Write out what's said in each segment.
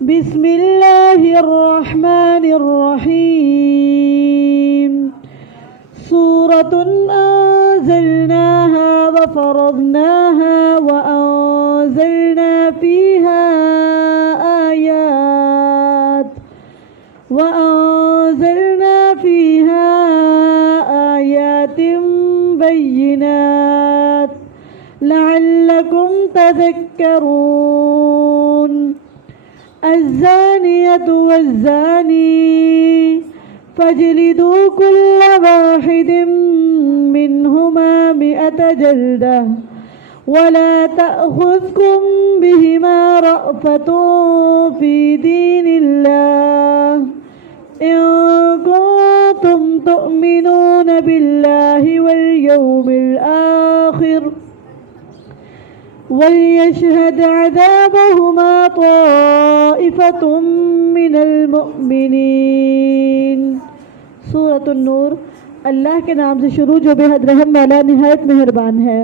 بسم اللہ الرحمن الرحیم سورة أنزلناها وفرضناها وأنزلنا فيها آيات بينات لعلكم تذكرون الزانية والزاني فاجلدوا كل واحد منهما 100 جلدة ولا تأخذكم بهما رأفة في دين الله إن كنتم تؤمنون بالله واليوم الآخر وليشهد عذابهما طائفة من المؤمنين۔ سورة النور۔ اللہ کے نام سے شروع جو بے حد رحم والا نہایت مہربان ہے۔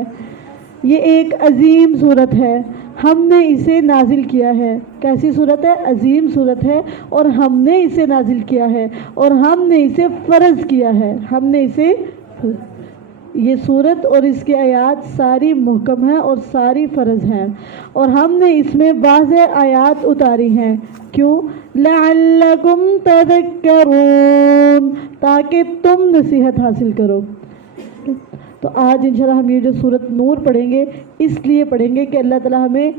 یہ ایک عظیم صورت ہے، ہم نے اسے نازل کیا ہے۔ کیسی صورت ہے؟ عظیم صورت ہے، اور ہم نے اسے نازل کیا ہے اور ہم نے اسے فرض کیا ہے۔ یہ صورت اور اس کی آیات ساری محکم ہیں اور ساری فرض ہیں، اور ہم نے اس میں واضح آیات اتاری ہیں۔ کیوں؟ لعلکم تذکرون، تاکہ تم نصیحت حاصل کرو۔ تو آج انشاءاللہ ہم یہ جو سورت نور پڑھیں گے، اس لیے پڑھیں گے کہ اللہ تعالیٰ ہمیں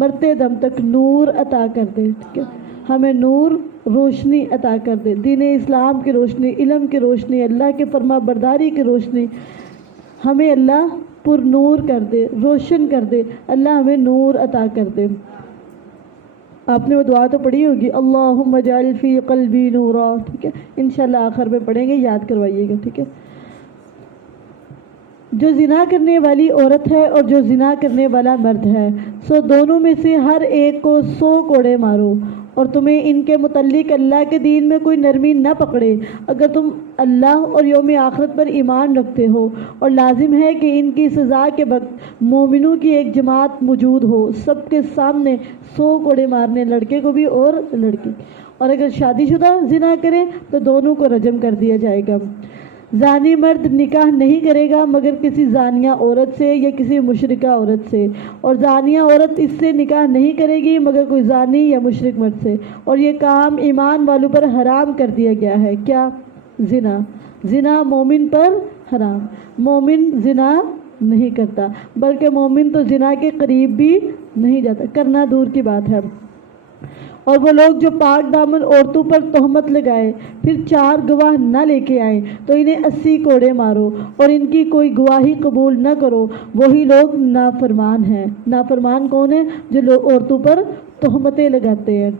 مرتے دم تک نور عطا کر دے، ٹھیک ہے؟ ہمیں نور، روشنی عطا کر دے، دین اسلام کی روشنی، علم کی روشنی، اللہ کے فرما برداری کی روشنی ہمیں اللہ پر نور کر دے، روشن کر دے، اللہ ہمیں نور عطا کر دے۔ آپ نے وہ دعا تو پڑھی ہوگی، اللہم اجعل فی قلبی نورا، ٹھیک ہے؟ انشاءاللہ آخر میں پڑھیں گے، یاد کروائیے گا، ٹھیک ہے؟ جو زنا کرنے والی عورت ہے اور جو زنا کرنے والا مرد ہے، سو دونوں میں سے ہر ایک کو 100 کوڑے مارو، اور تمہیں ان کے متعلق اللہ کے دین میں کوئی نرمی نہ پکڑے اگر تم اللہ اور یوم آخرت پر ایمان رکھتے ہو، اور لازم ہے کہ ان کی سزا کے وقت مومنوں کی ایک جماعت موجود ہو، سب کے سامنے 100 کوڑے مارنے، لڑکے کو بھی اور لڑکی، اور اگر شادی شدہ زنا کرے تو دونوں کو رجم کر دیا جائے گا۔ زانی مرد نکاح نہیں کرے گا مگر کسی زانیہ عورت سے یا کسی مشرکہ عورت سے، اور زانیہ عورت اس سے نکاح نہیں کرے گی مگر کوئی زانی یا مشرک مرد سے، اور یہ کام ایمان والوں پر حرام کر دیا گیا ہے۔ کیا؟ زنا۔ زنا مومن پر حرام۔ مومن زنا نہیں کرتا، بلکہ مومن تو زنا کے قریب بھی نہیں جاتا، کرنا دور کی بات ہے۔ اور وہ لوگ جو پاک دامن عورتوں پر تہمت لگائے پھر 4 گواہ نہ لے کے آئیں تو انہیں 80 کوڑے مارو، اور ان کی کوئی گواہی قبول نہ کرو، وہی لوگ نافرمان ہیں۔ نافرمان کون ہیں؟ جو لوگ عورتوں پر تہمتیں لگاتے ہیں۔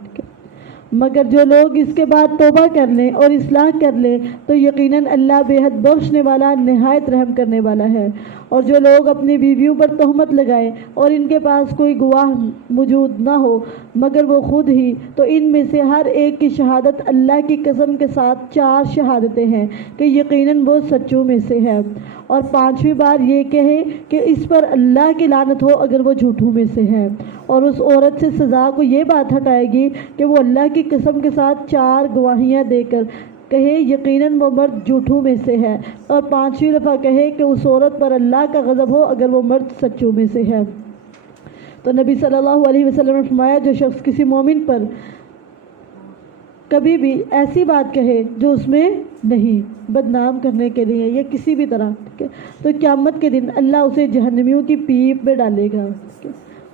مگر جو لوگ اس کے بعد توبہ کر لیں اور اصلاح کر لیں تو یقیناً اللہ بے حد بخشنے والا، نہایت رحم کرنے والا ہے۔ اور جو لوگ اپنی بیویوں پر تہمت لگائیں اور ان کے پاس کوئی گواہ موجود نہ ہو مگر وہ خود ہی، تو ان میں سے ہر ایک کی شہادت اللہ کی قسم کے ساتھ 4 شہادتیں ہیں کہ یقیناً وہ سچوں میں سے ہے، اور 5ویں بار یہ کہے کہ اس پر اللہ کی لعنت ہو اگر وہ جھوٹوں میں سے ہے۔ اور اس عورت سے سزا کو یہ بات ہٹائے گی کہ وہ اللہ کی قسم کے ساتھ 4 گواہیاں دے کر کہے یقیناً وہ مرد جھوٹوں میں سے ہے، اور 5ویں دفعہ کہے کہ اس عورت پر اللہ کا غضب ہو اگر وہ مرد سچوں میں سے ہے۔ تو نبی صلی اللہ علیہ وسلم نے فرمایا، جو شخص کسی مومن پر کبھی بھی ایسی بات کہے جو اس میں نہیں، بدنام کرنے کے لیے یا کسی بھی طرح، تو قیامت کے دن اللہ اسے جہنمیوں کی پیپ میں ڈالے گا۔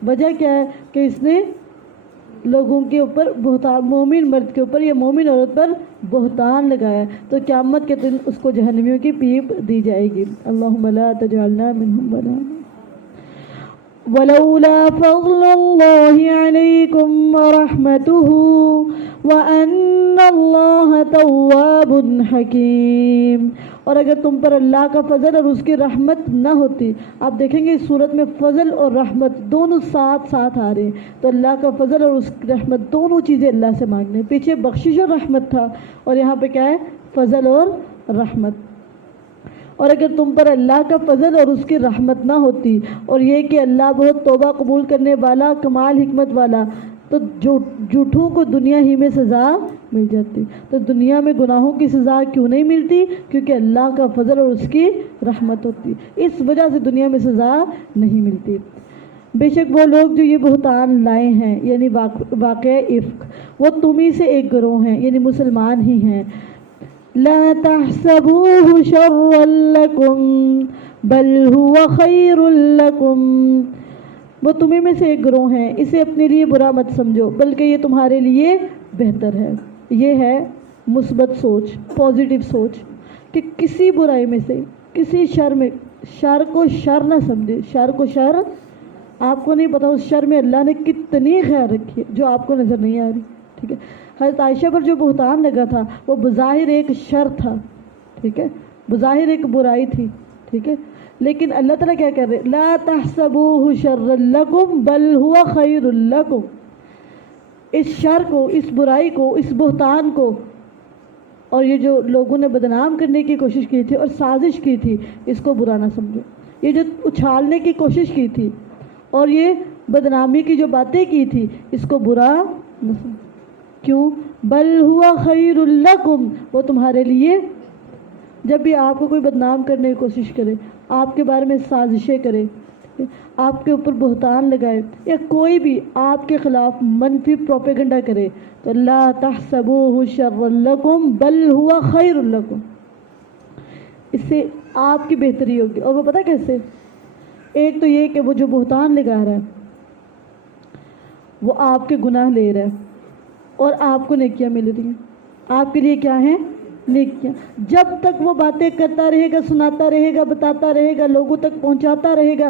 وجہ کیا ہے؟ کہ اس نے لوگوں کے اوپر بہتان، مومن مرد کے اوپر یا مومن عورت پر بہتان لگایا، تو قیامت کے دن اس کو جہنمیوں کی پیپ دی جائے گی۔ اللہم لا تجعلنا منہم ولا ولولا فضل اللہ علیکم ورحمتہ وان اللہ تواب حکیم۔ اور اگر تم پر اللہ کا فضل اور اس کی رحمت نہ ہوتی، آپ دیکھیں گے اس صورت میں فضل اور رحمت دونوں ساتھ ساتھ آ رہے ہیں، تو اللہ کا فضل اور اس کی رحمت دونوں چیزیں اللہ سے مانگنے۔ پیچھے بخشش اور رحمت تھا، اور یہاں پہ کیا ہے؟ فضل اور رحمت۔ اور اگر تم پر اللہ کا فضل اور اس کی رحمت نہ ہوتی، اور یہ کہ اللہ بہت توبہ قبول کرنے والا، کمال حکمت والا، تو جھوٹوں کو دنیا ہی میں سزا مل جاتی. تو دنیا میں گناہوں کی سزا کیوں نہیں ملتی؟ کیونکہ اللہ کا فضل اور اس کی رحمت ہوتی، اس وجہ سے دنیا میں سزا نہیں ملتی. بے شک وہ لوگ جو یہ بہتان لائے ہیں یعنی واقعہ افک، وہ تمہیں سے ایک گروہ ہیں یعنی مسلمان ہی ہیں. لا تحسبوه شرا لكم بل هو خیر لكم، وہ تمہیں میں سے ایک گروہ ہیں، اسے اپنے لیے برا مت سمجھو بلکہ یہ تمہارے لیے بہتر ہے. یہ ہے مثبت سوچ، پازیٹیو سوچ، کہ کسی برائی میں سے، کسی شر میں، شر کو شر نہ سمجھے. شر کو شر، آپ کو نہیں پتا اس شر میں اللہ نے کتنی خیر رکھی ہے جو آپ کو نظر نہیں آ رہی. ٹھیک ہے، حضرت عائشہ پر جو بہتان لگا تھا وہ بظاہر ایک شر تھا، ٹھیک ہے، بظاہر ایک برائی تھی. ٹھیک ہے، لیکن اللہ تعالیٰ کیا کر رہے؟ لا تحسبوه شرا لکم بل هو خیر لکم. اس شر کو، اس برائی کو، اس بہتان کو، اور یہ جو لوگوں نے بدنام کرنے کی کوشش کی تھی اور سازش کی تھی، اس کو برا نہ سمجھو. یہ جو اچھالنے کی کوشش کی تھی اور یہ بدنامی کی جو باتیں کی تھی، اس کو برا نہ سمجھو. کیوں؟ بل ہوا خیر لکم، وہ تمہارے لیے. جب بھی آپ کو کوئی بدنام کرنے کی کوشش کرے، آپ کے بارے میں سازشیں کرے، آپ کے اوپر بہتان لگائے، یا کوئی بھی آپ کے خلاف منفی پروپیگنڈا کرے، تو لا تحسبوه شرا لکم بل ہوا خیر لکم، اس سے آپ کی بہتری ہوگی. اور وہ پتہ کیسے؟ ایک تو یہ کہ وہ جو بہتان لگا رہا ہے وہ آپ کے گناہ لے رہا ہے اور آپ کو نیکیاں مل رہی ہیں. آپ کے لیے کیا ہیں؟ نیکیاں. جب تک وہ باتیں کرتا رہے گا، سناتا رہے گا، بتاتا رہے گا، لوگوں تک پہنچاتا رہے گا،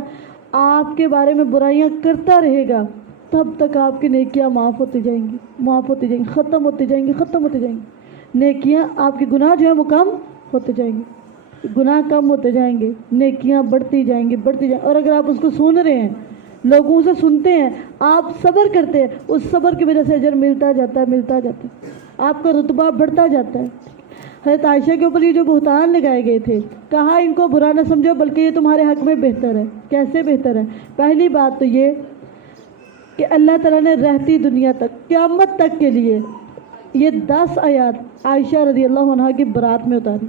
آپ کے بارے میں برائیاں کرتا رہے گا، تب تک آپ کی نیکیاں معاف ہوتی جائیں گی، معاف ہوتی جائیں گی، ختم ہوتی جائیں گی، ختم ہوتی جائیں گی. نیکیاں، آپ کے گناہ جو ہے وہ کم ہوتے جائیں گے، گناہ کم ہوتے جائیں گے، نیکیاں بڑھتی جائیں گی، بڑھتی جائیں. اور اگر آپ اس کو سن رہے ہیں، لوگوں سے سنتے ہیں، آپ صبر کرتے ہیں، اس صبر کی وجہ سے اجر ملتا جاتا ہے، ملتا جاتا ہے، آپ کا رتبہ بڑھتا جاتا ہے. حضرت عائشہ کے اوپر یہ جو بہتان لگائے گئے تھے، کہا ان کو برا نہ سمجھو بلکہ یہ تمہارے حق میں بہتر ہے. کیسے بہتر ہے؟ پہلی بات تو یہ کہ اللہ تعالیٰ نے رہتی دنیا تک، قیامت تک کے لیے یہ 10 آیات عائشہ رضی اللہ عنہا کی برات میں اتاری.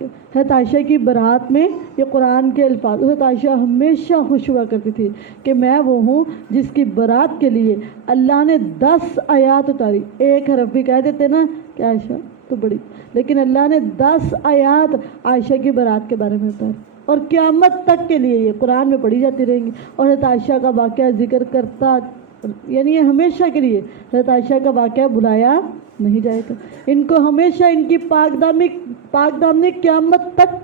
حضرت عائشہ کی برات میں یہ قرآن کے الفاظ. حضرت عائشہ ہمیشہ خوش ہوا کرتی تھی کہ میں وہ ہوں جس کی برات کے لیے اللہ نے 10 آیات اتاری. ایک حرف بھی کہہ دیتے نا کہ عائشہ تو بڑی، لیکن اللہ نے 10 آیات عائشہ کی برات کے بارے میں اتاری، اور قیامت تک کے لیے یہ قرآن میں پڑھی جاتی رہیں گی. اور حضرت عائشہ کا واقعہ ذکر کرتا، یعنی یہ ہمیشہ کے لیے حضرت عائشہ کا واقعہ بلایا نہیں جائے گا. ان کو ہمیشہ ان کی پاک دامنی قیامت تک.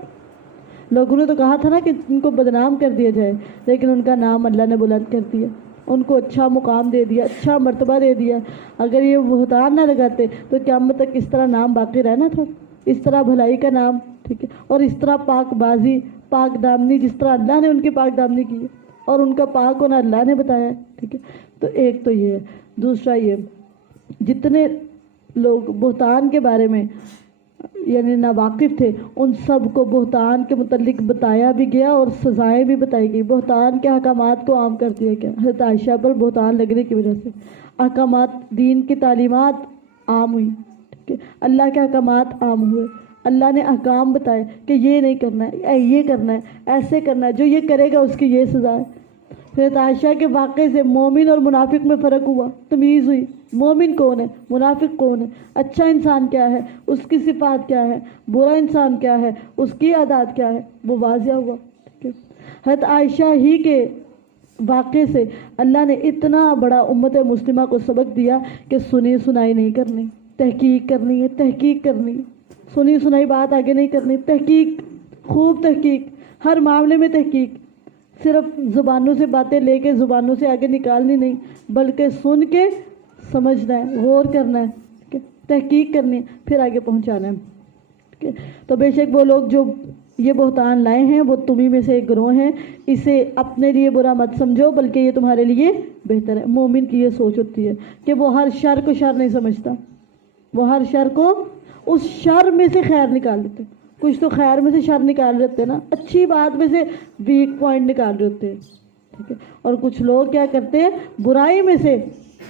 لوگوں نے تو کہا تھا نا کہ ان کو بدنام کر دیا جائے، لیکن ان کا نام اللہ نے بلند کر دیا، ان کو اچھا مقام دے دیا، اچھا مرتبہ دے دیا. اگر یہ بہتان نہ لگاتے تو قیامت تک اس طرح نام باقی رہنا تھا، اس طرح بھلائی کا نام. ٹھیک ہے، اور اس طرح پاک بازی، پاک دامنی، جس طرح اللہ نے ان کی پاک دامنی کی ہے اور ان کا پاک ہونا اللہ نے بتایا ہے. ٹھیک ہے، تو ایک تو یہ ہے. دوسرا یہ، جتنے لوگ بہتان کے بارے میں یعنی ناواقف تھے، ان سب کو بہتان کے متعلق بتایا بھی گیا اور سزائیں بھی بتائی گئی. بہتان کے احکامات کو عام کر دیا گیا. حضرت عائشہ پر بہتان لگنے کی وجہ سے احکامات، دین کی تعلیمات عام ہوئی. ٹھیک ہے، اللہ کے احکامات عام ہوئے. اللہ نے احکام بتائے کہ یہ نہیں کرنا ہے، یہ کرنا ہے، ایسے کرنا ہے، جو یہ کرے گا اس کی یہ سزا ہے. حضرت عائشہ کے واقعے سے مومن اور منافق میں فرق ہوا، تمیز ہوئی. مومن کون ہے، منافق کون ہے، اچھا انسان کیا ہے، اس کی صفات کیا ہے، برا انسان کیا ہے، اس کی عادات کیا ہے، وہ واضح ہوا. ٹھیک ہے، حضرت عائشہ ہی کے واقعے سے اللہ نے اتنا بڑا امت مسلمہ کو سبق دیا کہ سنی سنائی نہیں کرنی، تحقیق کرنی ہے، تحقیق کرنی ہے. سنی سنائی بات آگے نہیں کرنی، تحقیق، خوب تحقیق، ہر معاملے میں تحقیق. صرف زبانوں سے باتیں لے کے زبانوں سے آگے نکالنی نہیں، بلکہ سن کے سمجھنا ہے، غور کرنا ہے. ٹھیک ہے، تحقیق کرنی ہے، پھر آگے پہنچانا ہے. ٹھیک ہے، تو بے شک وہ لوگ جو یہ بہتان لائے ہیں وہ تمہیں میں سے ایک گروہ ہیں. اسے اپنے لیے برا مت سمجھو بلکہ یہ تمہارے لیے بہتر ہے. مومن کی یہ سوچ ہوتی ہے کہ وہ ہر شر کو شر نہیں سمجھتا، وہ ہر شر کو اس شر میں سے خیر نکال دیتے. کچھ تو خیر میں سے شر نکال رہے ہوتے ہیں نا، اچھی بات میں سے ویک پوائنٹ نکال رہے ہوتے ہیں. ٹھیک ہے. اور کچھ لوگ کیا کرتے ہیں, برائی میں سے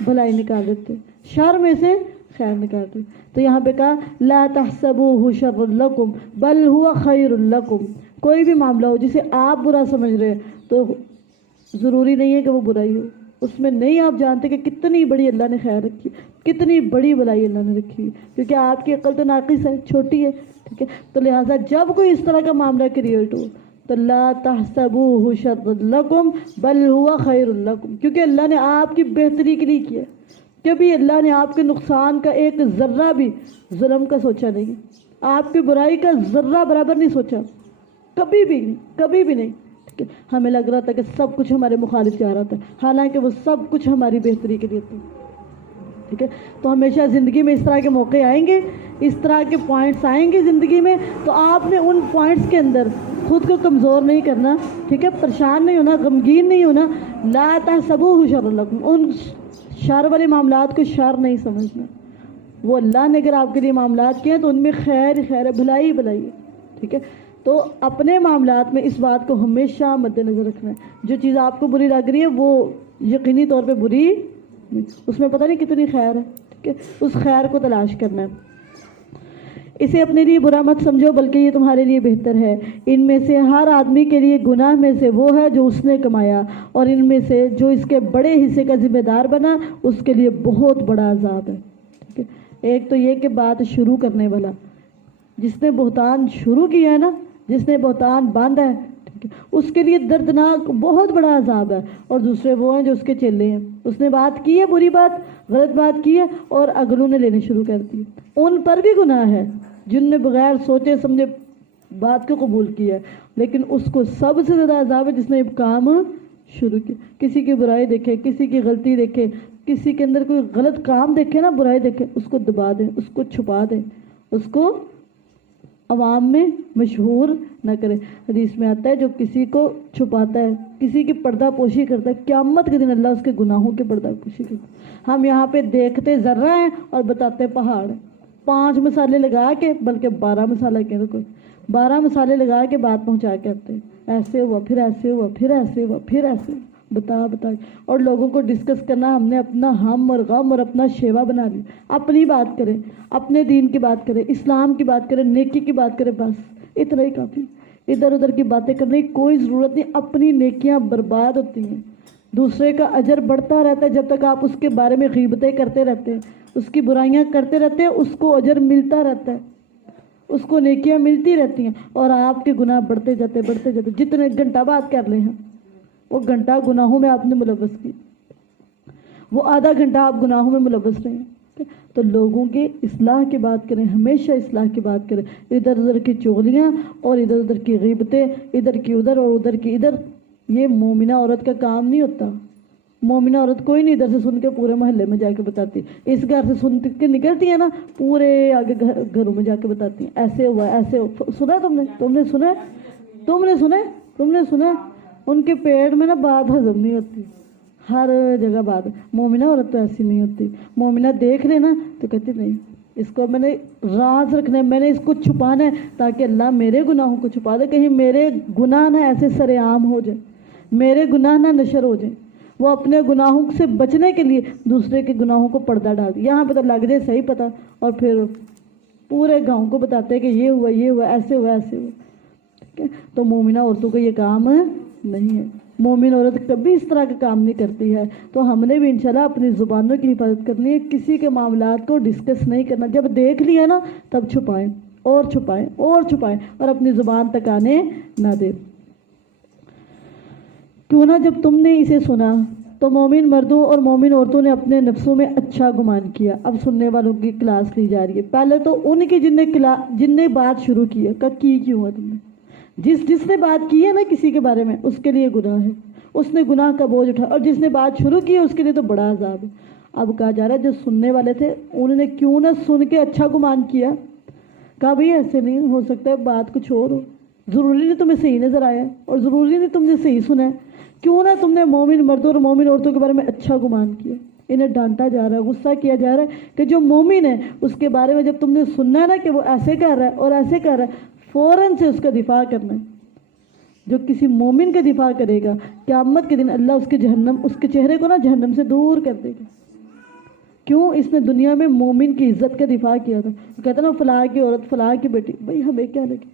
بھلائی نکال دیتے, شر میں سے خیر نکال دیتے. تو یہاں پہ کہا لا تحسبوه شر لکم بل هو خیر لکم. کوئی بھی معاملہ ہو جسے آپ برا سمجھ رہے ہیں تو ضروری نہیں ہے کہ وہ برائی ہو. اس میں نہیں آپ جانتے کہ کتنی بڑی اللہ نے خیر رکھی, کتنی بڑی بلائی اللہ نے رکھی, کیونکہ آپ کی عقل تو ناقص ہے, چھوٹی ہے. ٹھیک ہے. تو لہٰذا جب کوئی اس طرح کا معاملہ کریٹ ہو تو لا تحسبوه شر لکم بل هو خیر لکم, کیونکہ اللہ نے آپ کی بہتری کے لیے کیا. کبھی اللہ نے آپ کے نقصان کا ایک ذرہ بھی ظلم کا سوچا نہیں, آپ کی برائی کا ذرہ برابر نہیں سوچا, کبھی بھی نہیں, کبھی بھی نہیں. ہمیں لگ رہا تھا کہ سب کچھ ہمارے مخالف جا رہا تھا, حالانکہ وہ سب کچھ ہماری بہتری کے لیے تھا. ٹھیک ہے. تو ہمیشہ زندگی میں اس طرح کے موقع آئیں گے, اس طرح کے پوائنٹس آئیں گے زندگی میں, تو آپ نے ان پوائنٹس کے اندر خود کو کمزور نہیں کرنا. ٹھیک ہے. پریشان نہیں ہونا, غمگین نہیں ہونا. لا تحسبوه شر لکم, ان شر والے معاملات کو شر نہیں سمجھنا. وہ اللہ نے اگر آپ کے لیے معاملات کیے ہیں تو ان میں خیر خیر ہے, بھلائی بھلائی ہے. ٹھیک ہے. تو اپنے معاملات میں اس بات کو ہمیشہ مد نظر رکھنا ہے, جو چیز آپ کو بری لگ رہی ہے وہ یقینی طور پہ بری, اس میں پتہ نہیں کتنی خیر ہے. ٹھیک ہے. اس خیر کو تلاش کرنا ہے. اسے اپنے لیے برا مت سمجھو بلکہ یہ تمہارے لیے بہتر ہے. ان میں سے ہر آدمی کے لیے گناہ میں سے وہ ہے جو اس نے کمایا, اور ان میں سے جو اس کے بڑے حصے کا ذمہ دار بنا اس کے لیے بہت بڑا عذاب ہے. ٹھیک ہے. ایک تو یہ کہ بات شروع کرنے والا, جس نے بہتان شروع کیا ہے نا, جس نے بہتان باندھا ہے, ٹھیک ہے, اس کے لیے دردناک بہت بڑا عذاب ہے. اور دوسرے وہ ہیں جو اس کے چیلے ہیں, اس نے بات کی ہے, بری بات, غلط بات کی ہے, اور اگلوں نے لینے شروع کر دی. ان پر بھی گناہ ہے جن نے بغیر سوچے سمجھے بات کو قبول کیا ہے, لیکن اس کو سب سے زیادہ عذاب ہے جس نے کام شروع کیا. کسی کی برائی دیکھے, کسی کی غلطی دیکھے, کسی کے اندر کوئی غلط کام دیکھے نا, برائی دیکھے, اس کو دبا دیں, اس کو چھپا دیں, اس کو عوام میں مشہور نہ کرے. حدیث میں آتا ہے جو کسی کو چھپاتا ہے, کسی کی پردہ پوشی کرتا ہے, قیامت کے دن اللہ اس کے گناہوں کی پردہ پوشی کرتا ہے. ہم یہاں پہ دیکھتے ذرہ ہیں اور بتاتے پہاڑ ہیں. 5 مسالے لگا کے, بلکہ 12 مسالے کے, 12 مسالے لگا کے بات پہنچا کے آتے ہیں. ایسے ہوا, پھر ایسے ہوا, پھر ایسے ہوا, پھر ایسے بتا. اور لوگوں کو ڈسکس کرنا, ہم نے اپنا ہم اور غم اور اپنا شیوا بنا لیا. اپنی بات کریں, اپنے دین کی بات کریں, اسلام کی بات کریں, نیکی کی بات کریں, بس اتنا ہی کافی. ادھر ادھر کی باتیں کرنے کی کوئی ضرورت نہیں. اپنی نیکیاں برباد ہوتی ہیں, دوسرے کا اجر بڑھتا رہتا ہے جب تک آپ اس کے بارے میں غیبتیں کرتے رہتے ہیں, اس کی برائیاں کرتے رہتے ہیں. اس کو اجر ملتا رہتا ہے, اس کو نیکیاں ملتی رہتی ہیں, اور آپ کے گناہ بڑھتے جاتے. جتنے گھنٹہ بات کر لیں ہیں, وہ گھنٹہ گناہوں میں آپ نے ملوث کی, وہ آدھا گھنٹہ آپ گناہوں میں ملوث رہے ہیں. تو لوگوں کے اصلاح کی بات کریں, ہمیشہ اصلاح کی بات کریں. ادھر ادھر کی چغلیاں اور ادھر ادھر کی غیبتیں, ادھر کی ادھر اور ادھر کی ادھر, یہ مومنہ عورت کا کام نہیں ہوتا. مومنہ عورت کوئی نہیں ادھر سے سن کے پورے محلے میں جا کے بتاتی, اس گھر سے سن کے نکلتی ہے نا, پورے آگے گھروں میں جا کے بتاتی ہیں ایسے ہوا, ایسے ہوا. سنا تم نے سنا ان کے پیٹ میں نا بات ہضم نہیں ہوتی, ہر جگہ بات. مومنہ عورت تو ایسی نہیں ہوتی. مومنہ دیکھ لے نا تو کہتی نہیں, اس کو میں نے راز رکھنا ہے, میں نے اس کو چھپانا ہے تاکہ اللہ میرے گناہوں کو چھپا دے. کہیں میرے گناہ نہ ایسے سر عام ہو جائے, میرے گناہ نہ نشر ہو جائیں. وہ اپنے گناہوں سے بچنے کے لیے دوسرے کے گناہوں کو پردہ ڈال دی. یہاں پہ تو لگ جائے صحیح پتہ, اور پھر پورے گاؤں کو بتاتے کہ یہ ہوا, ایسے ہوا. ٹھیک ہے. تو مومنہ عورتوں کا یہ کام نہیں ہے. مومن عورت کبھی اس طرح کا کام نہیں کرتی ہے. تو ہم نے بھی انشاءاللہ اپنی زبانوں کی حفاظت کرنی ہے. کسی کے معاملات کو ڈسکس نہیں کرنا. جب دیکھ لیا نا تب چھپائیں اور چھپائیں اور چھپائیں, اور اپنی زبان تک آنے نہ دیں. کیوں نہ جب تم نے اسے سنا تو مومن مردوں اور مومن عورتوں نے اپنے نفسوں میں اچھا گمان کیا. اب سننے والوں کی کلاس لی جا رہی ہے. پہلے تو ان کی جن نے بات شروع کی ہے, کی کیوں ہے تم نے, جس نے بات کی ہے نا کسی کے بارے میں, اس کے لیے گناہ ہے, اس نے گناہ کا بوجھ اٹھا. اور جس نے بات شروع کی ہے اس کے لیے تو بڑا عذاب ہے. اب کہا جا رہا ہے جو سننے والے تھے انہوں نے کیوں نہ سن کے اچھا گمان کیا. کہا بھائی ایسے نہیں ہو سکتا ہے, بات کچھ اور ہو, ضروری نہیں تمہیں صحیح نظر آیا اور ضروری نہیں تم نے صحیح سنا ہے. کیوں نہ تم نے مومن مردوں اور مومن عورتوں کے بارے میں اچھا گمان کیا. انہیں ڈانٹا جا رہا ہے, غصہ کیا جا رہا ہے کہ جو مومن ہے اس کے بارے میں جب تم نے سننا ہے نا کہ وہ ایسے کر رہا ہے اور ایسے کر رہا ہے, فوراً سے اس کا دفاع کرنا ہے. جو کسی مومن کا دفاع کرے گا قیامت کے دن اللہ اس کے چہرے کو نا جہنم سے دور کر دے گا. کیوں؟ اس نے دنیا میں مومن کی عزت کا دفاع کیا تھا. کہتے ہیں نا فلاں کی عورت فلاں کی بیٹی، بھائی ہمیں کیا لگے،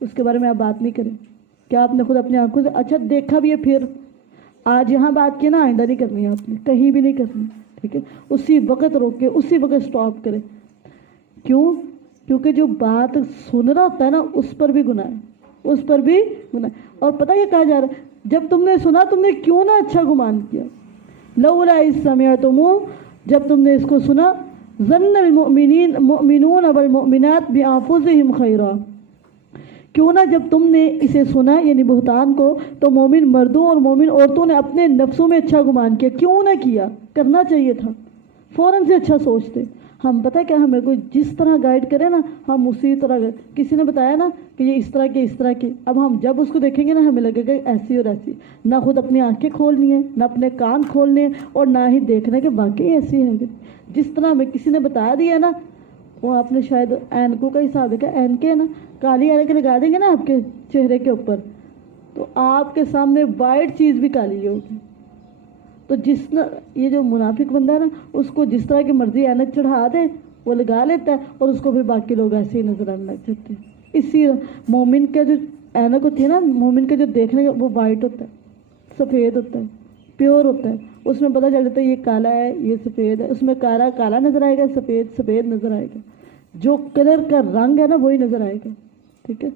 اس کے بارے میں آپ بات نہیں کریں. کیا آپ نے خود اپنی آنکھوں سے اچھا دیکھا بھی ہے؟ پھر آج یہاں بات کی نا، آئندہ نہیں کرنی ہے آپ نے، کہیں بھی نہیں کرنی. ٹھیک ہے، اسی وقت روک کے اسی وقت سٹاپ کریں. کیوں؟ کیونکہ جو بات سن رہا ہوتا ہے نا اس پر بھی گناہ ہے، اس پر بھی گناہ ہے. اور پتہ یہ کہا جا رہا ہے جب تم نے سنا تم نے کیوں نہ اچھا گمان کیا. لولا اذ سمعتموہ، جب تم نے اس کو سنا، ظن المؤمنون والمؤمنات بانفسہم خیرا، کیوں نہ جب تم نے اسے سنا یعنی بہتان کو، تو مومن مردوں اور مومن عورتوں نے اپنے نفسوں میں اچھا گمان کیا. کیوں نہ کیا؟ کرنا چاہیے تھا، فوراً سے اچھا سوچتے. ہم پتہ کیا، ہمیں کوئی جس طرح گائیڈ کرے نا ہم اسی طرح. کسی نے بتایا نا کہ یہ اس طرح کی، اب ہم جب اس کو دیکھیں گے نا ہمیں لگے گا ایسی اور ایسی. نہ خود اپنی آنکھیں کھولنی ہے، نہ اپنے کان کھولنے ہیں، اور نہ ہی دیکھنا کہ واقعی ایسی ہے. جس طرح ہمیں کسی نے بتا دیا نا، وہ آپ نے شاید اینکوں کا حساب دیکھا، اینکیں نا کالی اینکیں لگا دیں گے نا آپ کے چہرے کے اوپر تو آپ کے سامنے وائٹ چیز بھی کالی ہوگی. تو یہ جو منافق بندہ ہے نا، اس کو جس طرح کی مرضی اینک چڑھا دے وہ لگا لیتا ہے، اور اس کو پھر باقی لوگ ایسے ہی نظر آنے لگ جاتے ہیں. اسی مومن کا جو اینک ہوتی ہے نا، مومن کا جو دیکھنے کا وہ وائٹ ہوتا ہے، سفید ہوتا ہے، پیور ہوتا ہے. اس میں پتہ چل جاتا ہے یہ کالا ہے یہ سفید ہے. اس میں کالا نظر آئے گا، سفید نظر آئے گا. جو کلر کا رنگ ہے نا وہی نظر آئے گا. ٹھیک ہے،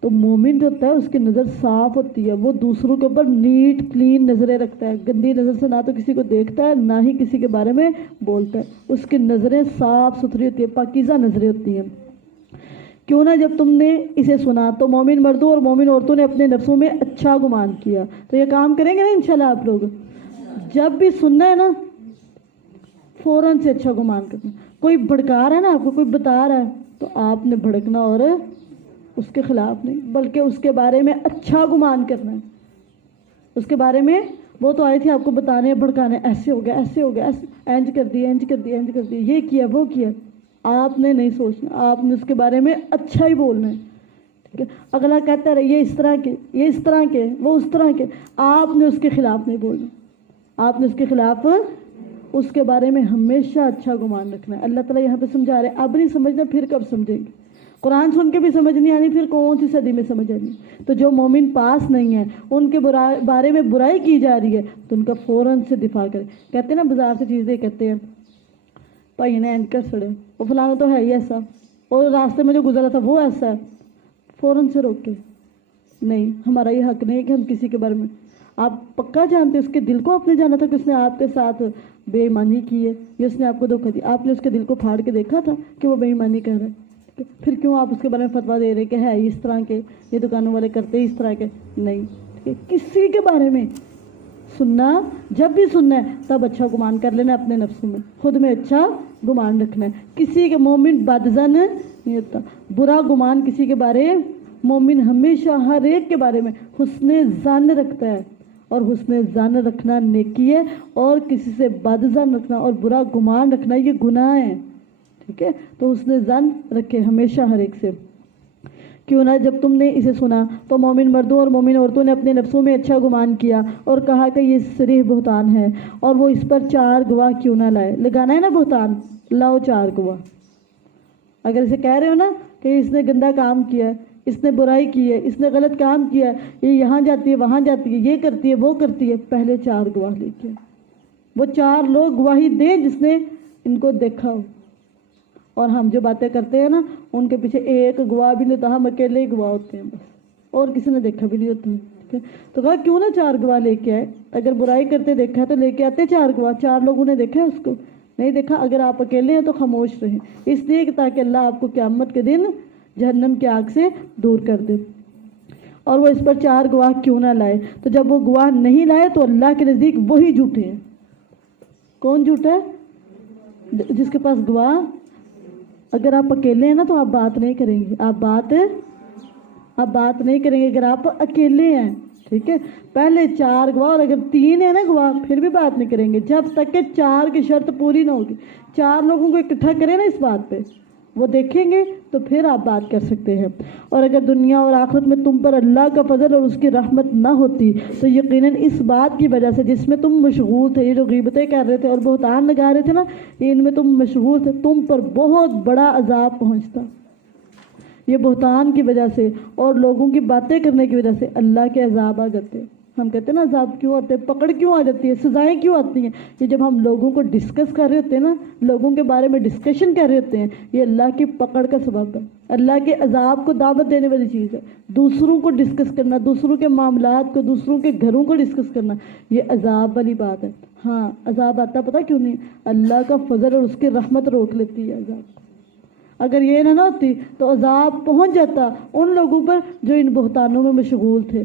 تو مومن جو ہوتا ہے اس کی نظر صاف ہوتی ہے، وہ دوسروں کے اوپر نیٹ کلین نظریں رکھتا ہے. گندی نظر سے نہ تو کسی کو دیکھتا ہے نہ ہی کسی کے بارے میں بولتا ہے. اس کی نظریں صاف ستھری ہوتی ہے، پاکیزہ نظریں ہوتی ہیں. کیوں نہ جب تم نے اسے سنا تو مومن مردوں اور مومن عورتوں نے اپنے نفسوں میں اچھا گمان کیا. تو یہ کام کریں گے نا انشاءاللہ آپ لوگ. جب بھی سننا ہے نا فوراً سے اچھا گمان کرنا. کوئی بھڑکا رہا ہے نا آپ کو، کوئی بتا رہا ہے تو آپ نے بھڑکنا اور اس کے خلاف نہیں، بلکہ اس کے بارے میں اچھا گمان کرنا ہے. اس کے بارے میں وہ تو آئے تھے آپ کو بتانے بھڑکانے، ایسے ہو گیا اینج کر دی، یہ کیا وہ کیا. آپ نے نہیں سوچنا، آپ نے اس کے بارے میں اچھا ہی بولنا ہے. ٹھیک ہے، اگلا کہتا رہے یہ اس طرح کے وہ اس طرح کے، آپ نے اس کے خلاف نہیں بولنا. آپ نے اس کے خلاف اس کے بارے میں ہمیشہ اچھا گمان رکھنا ہے. اللہ تعالیٰ یہاں پہ سمجھا رہے ہیں، اب نہیں سمجھنا پھر کب سمجھیں گے. قرآن سن کے بھی سمجھ نہیں آنی، پھر کون سی صدی میں سمجھ آنی. تو جو مومن پاس نہیں ہے، ان کے بارے میں برائی کی جا رہی ہے تو ان کا فوراً سے دفاع کرے. کہتے ہیں نا بازار سے چیزیں کہتے ہیں بھائی نے اینکر سڑے، وہ فلانا تو ہے ہی ایسا، اور راستے میں جو گزرا تھا وہ ایسا ہے. فوراً سے روکے، نہیں ہمارا یہ حق نہیں ہے کہ ہم کسی کے بارے میں. آپ پکا جانتے اس کے دل کو آپ نے جانا تھا کہ اس نے آپ کے ساتھ بے ایمانی کی ہے یا اس نے آپ کو دھوکہ دیا. آپ نے اس کے دل کو پھاڑ کے دیکھا تھا کہ وہ بے ایمانی کر رہا ہے، پھر کیوں آپ اس کے بارے میں فتویٰ دے رہے کہ ہے اس طرح کے، یہ دکانوں والے کرتے اس طرح کے؟ نہیں. کسی کے بارے میں سننا، جب بھی سننا ہے تب اچھا گمان کر لینا. اپنے نفسوں میں خود میں اچھا گمان رکھنا ہے. کسی کے مومن بدظن نہیں ہوتا، برا گمان کسی کے بارے. مومن ہمیشہ ہر ایک کے بارے میں حسن ظن رکھتا ہے، اور حسن ظن رکھنا نیکی ہے، اور کسی سے بد ظن رکھنا اور برا گمان رکھنا یہ گناہ ہے. ٹھیک ہے، تو حسن ظن رکھے ہمیشہ ہر ایک سے. کیوں نہ جب تم نے اسے سنا تو مومن مردوں اور مومن عورتوں نے اپنے نفسوں میں اچھا گمان کیا اور کہا کہ یہ صریح بہتان ہے، اور وہ اس پر 4 گواہ کیوں نہ لائے. لگانا ہے نا بہتان، لاؤ 4 گواہ. اگر اسے کہہ رہے ہو نا کہ اس نے گندا کام کیا ہے، اس نے برائی کی ہے، اس نے غلط کام کیا ہے، یہ یہاں جاتی ہے وہاں جاتی ہے، یہ کرتی ہے وہ کرتی ہے، پہلے 4 گواہ لے کے وہ 4 لوگ گواہی دیں جس نے ان کو دیکھا ہو. اور ہم جو باتیں کرتے ہیں نا ان کے پیچھے ایک گواہ بھی نہیں ہوتا، ہم اکیلے ہی گواہ ہوتے ہیں بس، اور کسی نے دیکھا بھی نہیں ہوتا. ٹھیک ہے، تو کہا کیوں نہ 4 گواہ لے کے آئے. اگر برائی کرتے دیکھا ہے تو لے کے آتے 4 گواہ. 4 لوگوں نے دیکھا ہے اس کو؟ نہیں دیکھا. اگر آپ اکیلے ہیں تو خاموش رہیں، اس لیے کہ تاکہ اللہ آپ کو قیامت کے دن جہنم کی آگ سے دور کر دے. اور وہ اس پر 4 گواہ کیوں نہ لائے. تو جب وہ گواہ نہیں لائے تو اللہ کے نزدیک وہی جھوٹے ہیں. کون جھوٹا ہے؟ جس کے پاس گواہ. اگر آپ اکیلے ہیں نا تو آپ بات نہیں کریں گے، آپ بات نہیں کریں گے اگر آپ اکیلے ہیں. ٹھیک ہے، پہلے 4 گواہ، اور اگر 3 ہیں نا گواہ پھر بھی بات نہیں کریں گے جب تک کہ 4 کی شرط پوری نہ ہوگی. 4 لوگوں کو اکٹھا کریں نا اس بات پہ وہ دیکھیں گے تو پھر آپ بات کر سکتے ہیں. اور اگر دنیا اور آخرت میں تم پر اللہ کا فضل اور اس کی رحمت نہ ہوتی تو یقیناً اس بات کی وجہ سے جس میں تم مشغول تھے، یہ جو غیبتیں کر رہے تھے اور بہتان لگا رہے تھے نا، ان میں تم مشغول تھے، تم پر بہت بڑا عذاب پہنچتا. یہ بہتان کی وجہ سے اور لوگوں کی باتیں کرنے کی وجہ سے اللہ کے عذاب آ جاتے ہیں. ہم کہتے ہیں نا عذاب کیوں آتے ہیں، پکڑ کیوں آ جاتی ہے، سزائیں کیوں آتی ہیں؟ یہ جب ہم لوگوں کو ڈسکس کر رہے ہوتے ہیں نا، لوگوں کے بارے میں ڈسکشن کر رہے ہوتے ہیں، یہ اللہ کی پکڑ کا سبب ہے، اللہ کے عذاب کو دعوت دینے والی چیز ہے. دوسروں کو ڈسکس کرنا، دوسروں کے معاملات کو، دوسروں کے گھروں کو ڈسکس کرنا، یہ عذاب والی بات ہے. ہاں عذاب آتا پتہ کیوں نہیں؟ اللہ کا فضل اور اس کی رحمت روک لیتی ہے عذاب. اگر یہ نہ ہوتی تو عذاب پہنچ جاتا ان لوگوں پر جو ان بہتانوں میں مشغول تھے،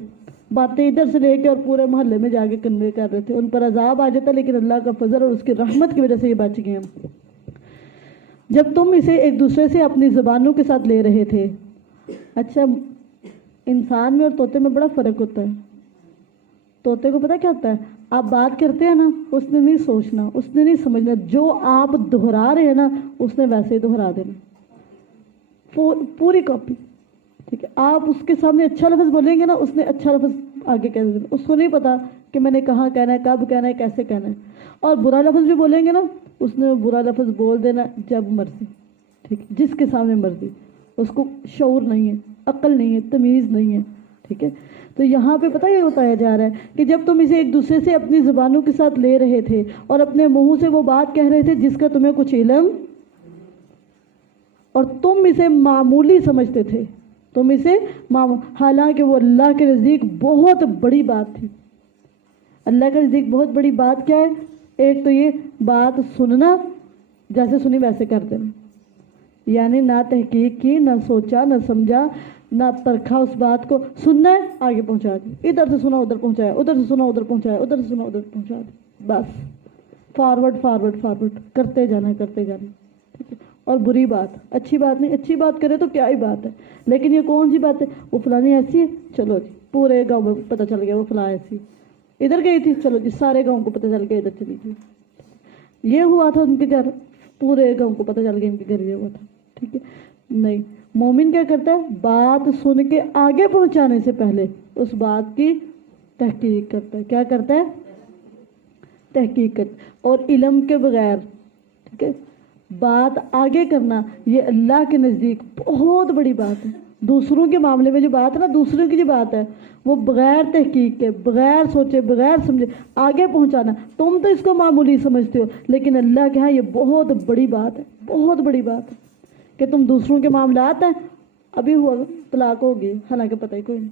باتیں ادھر سے لے کے اور پورے محلے میں جا کے کنوے کر رہے تھے، ان پر عذاب آ جاتا. لیکن اللہ کا فضل اور اس کی رحمت کی وجہ سے یہ بچ گئے ہیں. جب تم اسے ایک دوسرے سے اپنی زبانوں کے ساتھ لے رہے تھے. اچھا، انسان میں اور طوطے میں بڑا فرق ہوتا ہے. طوطے کو پتہ کیا ہوتا ہے؟ آپ بات کرتے ہیں نا، اس نے نہیں سوچنا، اس نے نہیں سمجھنا، جو آپ دہرا رہے ہیں نا اس نے ویسے ہی دہرا دینا، پوری کاپی. ٹھیک ہے، آپ اس کے سامنے اچھا لفظ بولیں گے نا، اس نے اچھا لفظ آگے کہہ دینا. اس کو نہیں پتا کہ میں نے کہاں کہنا ہے، کب کہنا ہے، کیسے کہنا ہے. اور برا لفظ بھی بولیں گے نا، اس نے برا لفظ بول دینا جب مرضی. ٹھیک، جس کے سامنے مرضی. اس کو شعور نہیں ہے، عقل نہیں ہے، تمیز نہیں ہے. ٹھیک ہے، تو یہاں پہ پتہ یہ بتایا جا رہا ہے کہ جب تم اسے ایک دوسرے سے اپنی زبانوں کے ساتھ لے رہے تھے اور اپنے منہ سے وہ بات کہہ رہے تھے جس کا تمہیں کچھ علم، اور تم اسے معمولی سمجھتے تھے، تم اسے حالانکہ وہ اللہ کے نزدیک بہت بڑی بات تھی. اللہ کے نزدیک بہت بڑی بات کیا ہے؟ ایک تو یہ بات سننا، جیسے سنی ویسے کر دینا، یعنی نہ تحقیق کی، نہ سوچا، نہ سمجھا، نہ پرکھا. اس بات کو سننا ہے، آگے پہنچا دی، ادھر سے سنا ادھر پہنچایا، ادھر سے سنا ادھر پہنچایا، ادھر سے سنا ادھر پہنچا دی. بس فارورڈ فارورڈ فارورڈ کرتے جانا، کرتے جانا. ٹھیک ہے، اور بری بات، اچھی بات نہیں. اچھی بات کرے تو کیا ہی بات ہے، لیکن یہ کون سی بات ہے؟ وہ فلانی ایسی ہے، چلو جی پورے گاؤں میں پتہ چل گیا وہ فلاں ایسی. ادھر گئی تھی، چلو جی سارے گاؤں کو پتہ چل گیا ادھر چلی گئی. یہ ہوا تھا ان کے گھر، پورے گاؤں کو پتہ چل گیا ان کے گھر یہ ہوا تھا. ٹھیک ہے، نہیں. مومن کیا کرتا ہے؟ بات سن کے آگے پہنچانے سے پہلے اس بات کی تحقیق کرتا ہے. کیا کرتا ہے؟ تحقیق کرتا ہے. اور علم کے بغیر، ٹھیک ہے، بات آگے کرنا یہ اللہ کے نزدیک بہت بڑی بات ہے. دوسروں کے معاملے میں جو بات ہے نا، دوسروں کی جو بات ہے وہ بغیر تحقیق کے، بغیر سوچے، بغیر سمجھے آگے پہنچانا. تم تو اس کو معمولی سمجھتے ہو، لیکن اللہ کے ہاں یہ بہت بڑی بات ہے، بہت بڑی بات ہے کہ تم دوسروں کے معاملات ہیں. ابھی ہوا طلاق ہو گئی، حالانکہ پتہ ہی کوئی نہیں.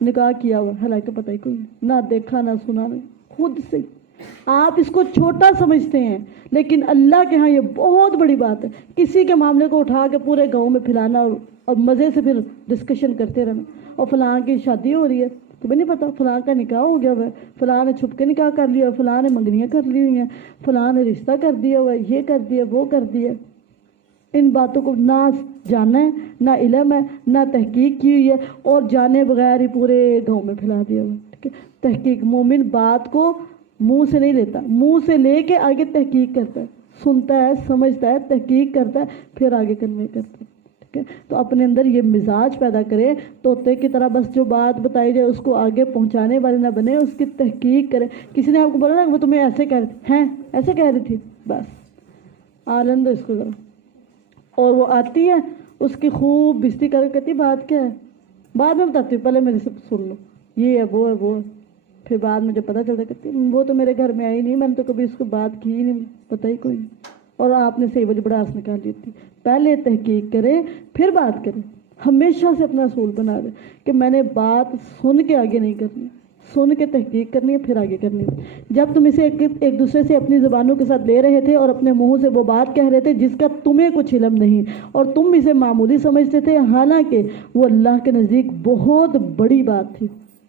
نکاح کیا ہوا، حالانکہ پتہ ہی کوئی نہیں، نہ دیکھا نہ سنا. خود سے آپ اس کو چھوٹا سمجھتے ہیں، لیکن اللہ کے ہاں یہ بہت بڑی بات ہے. کسی کے معاملے کو اٹھا کے پورے گاؤں میں پھیلانا اور مزے سے پھر ڈسکشن کرتے رہنا. اور فلاں کی شادی ہو رہی ہے، تمہیں نہیں پتا فلاں کا نکاح ہو گیا ہوا ہے، فلاں نے چھپ کے نکاح کر لیا، فلاں نے منگنیاں کر لی ہوئی ہیں، فلاں نے رشتہ کر دیا ہوا ہے، یہ کر دیا، وہ کر دیا. ان باتوں کو نہ جانا ہے، نہ علم ہے، نہ تحقیق کی ہوئی ہے، اور جانے بغیر ہی پورے گاؤں میں پھیلا دیا ہوا. ٹھیک ہے، تحقیق. مومن بات کو منہ سے نہیں لیتا، منہ سے لے کے آگے تحقیق کرتا ہے، سنتا ہے، سمجھتا ہے، تحقیق کرتا ہے، پھر آگے کنوے کرتا ہے. ٹھیک ہے، تو اپنے اندر یہ مزاج پیدا کرے، طوطے کی طرح بس جو بات بتائی جائے اس کو آگے پہنچانے والے نہ بنے، اس کی تحقیق کرے. کسی نے آپ کو بولا نا وہ تمہیں ایسے کہہ رہی تھی، ہیں ایسے کہہ رہی تھی، بس آلن دو اس کو ذرا. اور وہ آتی ہے اس کی خوب بستی کر کے کہتی بات کیا ہے، بعد میں بتاتی ہوں، پہلے میرے سے سن لو، یہ ہے وہ ہے وہ ہے. پھر بعد میں جب پتہ چلتا کہتی وہ تو میرے گھر میں آئی نہیں، میں نے تو کبھی اس کو بات کی ہی نہیں، پتہ ہی کوئی نہیں. اور آپ نے صحیح وجہ بڑاس نکال لی تھی. پہلے تحقیق کرے پھر بات کرے. ہمیشہ سے اپنا اصول بنا دے کہ میں نے بات سن کے آگے نہیں کرنی، سن کے تحقیق کرنی ہے، پھر آگے کرنی ہے. جب تم اسے ایک دوسرے سے اپنی زبانوں کے ساتھ لے رہے تھے اور اپنے منہ سے وہ بات کہہ رہے تھے جس کا تمہیں کچھ علم نہیں، اور تم اسے معمولی سمجھتے تھے، حالانکہ وہ اللہ کے نزدیک بہت بڑی بات تھی.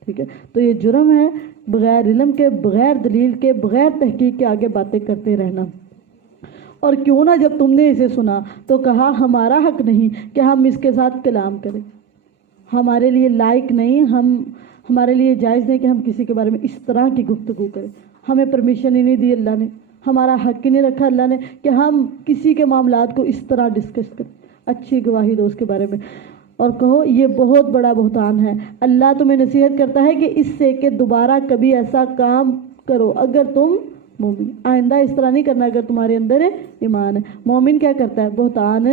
ٹھیک ہے، تو یہ جرم ہے بغیر علم کے، بغیر دلیل کے، بغیر تحقیق کے آگے باتیں کرتے رہنا. اور کیوں نہ جب تم نے اسے سنا تو کہا ہمارا حق نہیں کہ ہم اس کے ساتھ کلام کریں، ہمارے لیے لائق نہیں، ہمارے لیے جائز نہیں کہ ہم کسی کے بارے میں اس طرح کی گفتگو کریں. ہمیں پرمیشن ہی نہیں دی اللہ نے، ہمارا حق ہی نہیں رکھا اللہ نے کہ ہم کسی کے معاملات کو اس طرح ڈسکس کریں. اچھی گواہی دو اس کے بارے میں اور کہو یہ بہت بڑا بہتان ہے. اللہ تمہیں نصیحت کرتا ہے کہ اس سے کہ دوبارہ کبھی ایسا کام کرو اگر تم مومن. آئندہ اس طرح نہیں کرنا اگر تمہارے اندر ایمان ہے. مومن کیا کرتا ہے؟ بہتان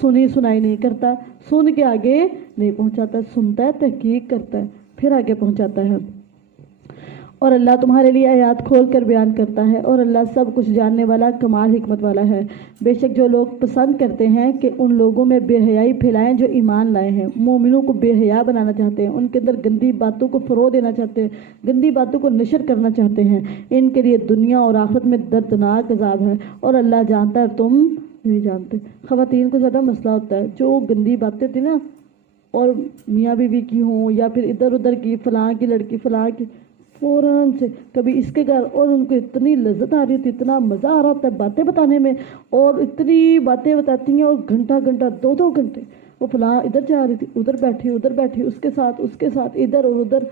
سنی سنائی نہیں کرتا, سن کے آگے نہیں پہنچاتا, سنتا ہے, تحقیق کرتا ہے, پھر آگے پہنچاتا ہے. اور اللہ تمہارے لیے آیات کھول کر بیان کرتا ہے اور اللہ سب کچھ جاننے والا کمال حکمت والا ہے. بے شک جو لوگ پسند کرتے ہیں کہ ان لوگوں میں بے حیائی پھیلائیں جو ایمان لائے ہیں, مومنوں کو بے حیا بنانا چاہتے ہیں, ان کے اندر گندی باتوں کو فروغ دینا چاہتے ہیں, گندی باتوں کو نشر کرنا چاہتے ہیں, ان کے لیے دنیا اور آخرت میں دردناک عذاب ہے اور اللہ جانتا ہے تم نہیں جانتے. خواتین کو زیادہ مسئلہ ہوتا ہے جو گندی باتیں تھی نا, اور میاں بیوی کی ہوں یا پھر ادھر ادھر کی, فلاں کی لڑکی فلاں کی, فوراً سے کبھی اس کے گھر, اور ان کو اتنی لذت آ رہی ہوتی, اتنا مزہ آ رہا ہوتا ہے باتیں بتانے میں, اور اتنی باتیں بتاتی ہیں, اور گھنٹہ گھنٹہ 2 گھنٹے وہ فلاں ادھر جا رہی تھی, ادھر بیٹھی اس کے ساتھ ادھر اور ادھر,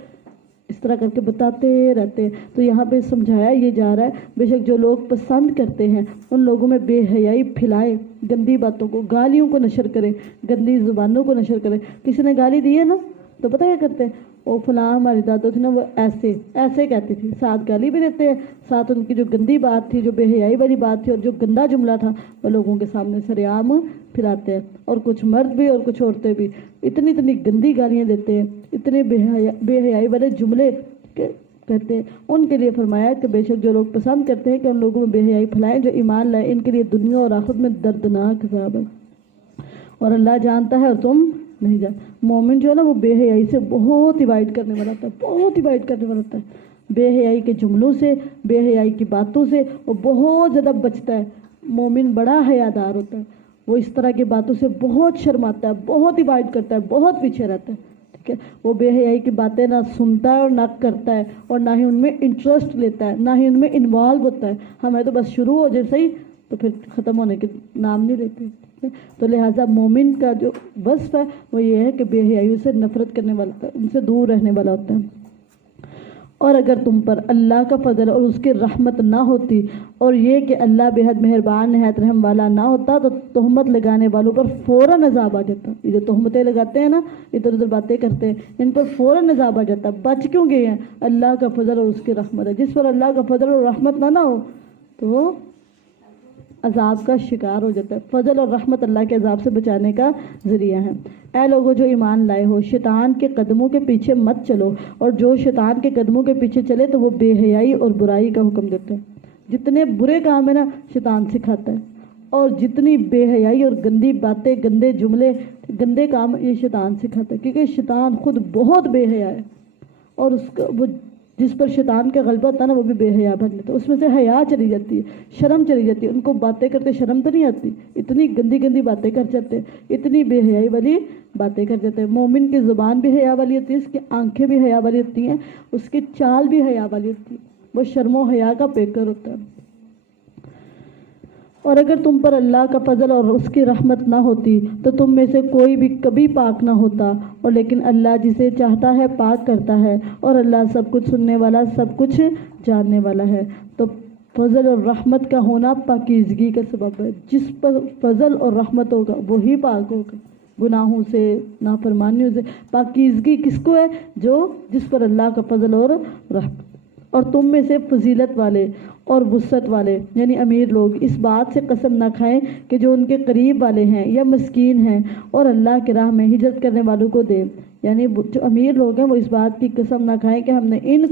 اس طرح کر کے بتاتے رہتے ہیں. تو یہاں پہ سمجھایا یہ جا رہا ہے بے شک جو لوگ پسند کرتے ہیں ان لوگوں میں بے حیائی پھیلائے, گندی باتوں کو, گالیوں کو نشر کرے, گندی زبانوں کو نشر کرے. کسی نے گالی دی ہے نا تو پتہ کیا کرتے ہیں, وہ فلاں ہماری دادو تھی نا وہ ایسے کہتی تھی, ساتھ گالی بھی دیتے ہیں, ساتھ ان کی جو گندی بات تھی, جو بے حیائی والی بات تھی اور جو گندا جملہ تھا وہ لوگوں کے سامنے سرعام پھیلاتے ہیں. اور کچھ مرد بھی اور کچھ عورتیں بھی اتنی گندی گالیاں دیتے ہیں, اتنے بے حیائی والے جملے کہتے ہیں. ان کے لیے فرمایا کہ بے شک جو لوگ پسند کرتے ہیں کہ ان لوگوں میں بے حیائی پھیلائیں جو ایمان لائے, ان کے لیے دنیا اور آخرت میں دردناک عذاب ہے اور اللہ جانتا ہے اور تم نہیں جان. مومن جو ہے نا وہ بے حیائی سے بہت ایوائڈ کرنے والا ہوتا ہے, بہت ایوائڈ کرنے والا ہوتا ہے. بے حیائی کے جملوں سے, بے حیائی کی باتوں سے وہ بہت زیادہ بچتا ہے. مومن بڑا حیادار ہوتا ہے, وہ اس طرح کی باتوں سے بہت شرماتا ہے, بہت ایوائڈ کرتا ہے, بہت پیچھے رہتا ہے. ٹھیک ہے, وہ بے حیائی کی باتیں نہ سنتا ہے اور نہ کرتا ہے, اور نہ ہی ان میں انٹرسٹ لیتا ہے, نہ ہی ان میں انوالو ہوتا ہے. ہمیں تو بس شروع ہو جیسے ہی تو پھر ختم ہونے کے نام نہیں لیتے. تو لہٰذا مومن کا جو وصف ہے وہ یہ ہے کہ بے حیائی سے نفرت کرنے والا ہوتا ہے, ان سے دور رہنے والا ہوتا ہے. اور اگر تم پر اللہ کا فضل اور اس کی رحمت نہ ہوتی اور یہ کہ اللہ بے حد مہربان نہایت رحم والا نہ ہوتا تو تہمت لگانے والوں پر فوراً عذاب آ جاتا. یہ جو تہمتیں لگاتے ہیں نا, ادھر ادھر باتیں کرتے ہیں, ان پر فوراً عذاب آ جاتا. بچ کیوں گئے ہیں؟ اللہ کا فضل اور اس کی رحمت ہے. جس پر اللہ کا فضل اور رحمت نہ ہو تو وہ عذاب کا شکار ہو جاتا ہے. فضل اور رحمت اللہ کے عذاب سے بچانے کا ذریعہ ہے. اے لوگوں جو ایمان لائے ہو, شیطان کے قدموں کے پیچھے مت چلو, اور جو شیطان کے قدموں کے پیچھے چلے تو وہ بے حیائی اور برائی کا حکم دیتا ہے. جتنے برے کام ہیں نا شیطان سکھاتا ہے, اور جتنی بے حیائی اور گندی باتیں, گندے جملے, گندے کام یہ شیطان سکھاتا ہے, کیونکہ شیطان خود بہت بے حیا ہے, اور اس کا وہ جس پر شیطان کا غلبہ ہوتا ہے نا وہ بھی بے حیا بن جاتا ہے. اس میں سے حیا چلی جاتی ہے, شرم چلی جاتی ہے. ان کو باتیں کرتے شرم تو نہیں آتی, اتنی گندی گندی باتیں کر جاتے ہیں, اتنی بے حیائی والی باتیں کر جاتے ہیں. مومن کی زبان بھی حیا والی ہوتی ہے, اس کی آنکھیں بھی حیا والی ہوتی ہیں, اس کی چال بھی حیا والی ہوتی ہے, وہ شرم و حیا کا پیکر ہوتا ہے. اور اگر تم پر اللہ کا فضل اور اس کی رحمت نہ ہوتی تو تم میں سے کوئی بھی کبھی پاک نہ ہوتا, اور لیکن اللہ جسے چاہتا ہے پاک کرتا ہے, اور اللہ سب کچھ سننے والا, سب کچھ جاننے والا ہے. تو فضل اور رحمت کا ہونا پاکیزگی کا سبب ہے. جس پر فضل اور رحمت ہوگا وہی پاک ہوگا گناہوں سے, نافرمانیوں سے. پاکیزگی کس کو ہے؟ جس پر اللہ کا فضل اور رحمت. اور تم میں سے فضیلت والے اور وسعت والے یعنی امیر لوگ اس بات سے قسم نہ کھائیں کہ جو ان کے قریب والے ہیں یا مسکین ہیں اور اللہ کی راہ میں ہجرت کرنے والوں کو دے. یعنی جو امیر لوگ ہیں وہ اس بات کی قسم نہ کھائیں کہ ہم نے ان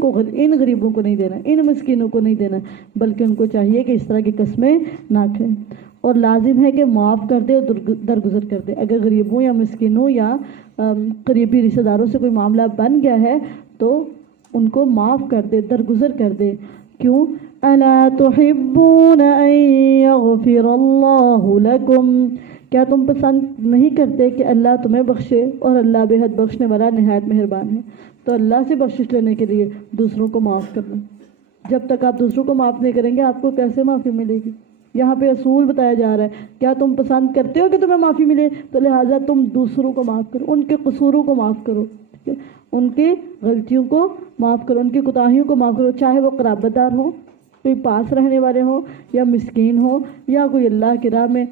غریبوں کو نہیں دینا, ان مسکینوں کو نہیں دینا, بلکہ ان کو چاہیے کہ اس طرح کی قسمیں نہ کھائیں. اور لازم ہے کہ معاف کر دے اور درگزر کر دے. اگر غریبوں یا مسکینوں یا قریبی رشتہ داروں سے کوئی معاملہ بن گیا ہے تو ان کو معاف کر دے, درگزر کر دے. کیوں؟ الا تحبون ان یغفر اللہ لکم, کیا تم پسند نہیں کرتے کہ اللہ تمہیں بخشے, اور اللہ بے حد بخشنے والا نہایت مہربان ہے. تو اللہ سے بخشش لینے کے لیے دوسروں کو معاف کرنا. جب تک آپ دوسروں کو معاف نہیں کریں گے آپ کو کیسے معافی ملے گی؟ یہاں پہ اصول بتایا جا رہا ہے, کیا تم پسند کرتے ہو کہ تمہیں معافی ملے؟ تو لہٰذا تم دوسروں کو معاف کرو, ان کے قصوروں کو معاف کرو, ٹھیک ہے, ان کی غلطیوں کو معاف کرو, ان کی کوتاہیوں کو معاف کرو, چاہے وہ قرابت دار ہوں, کوئی پاس رہنے والے ہوں یا مسکین ہوں یا کوئی اللہ کی راہ میں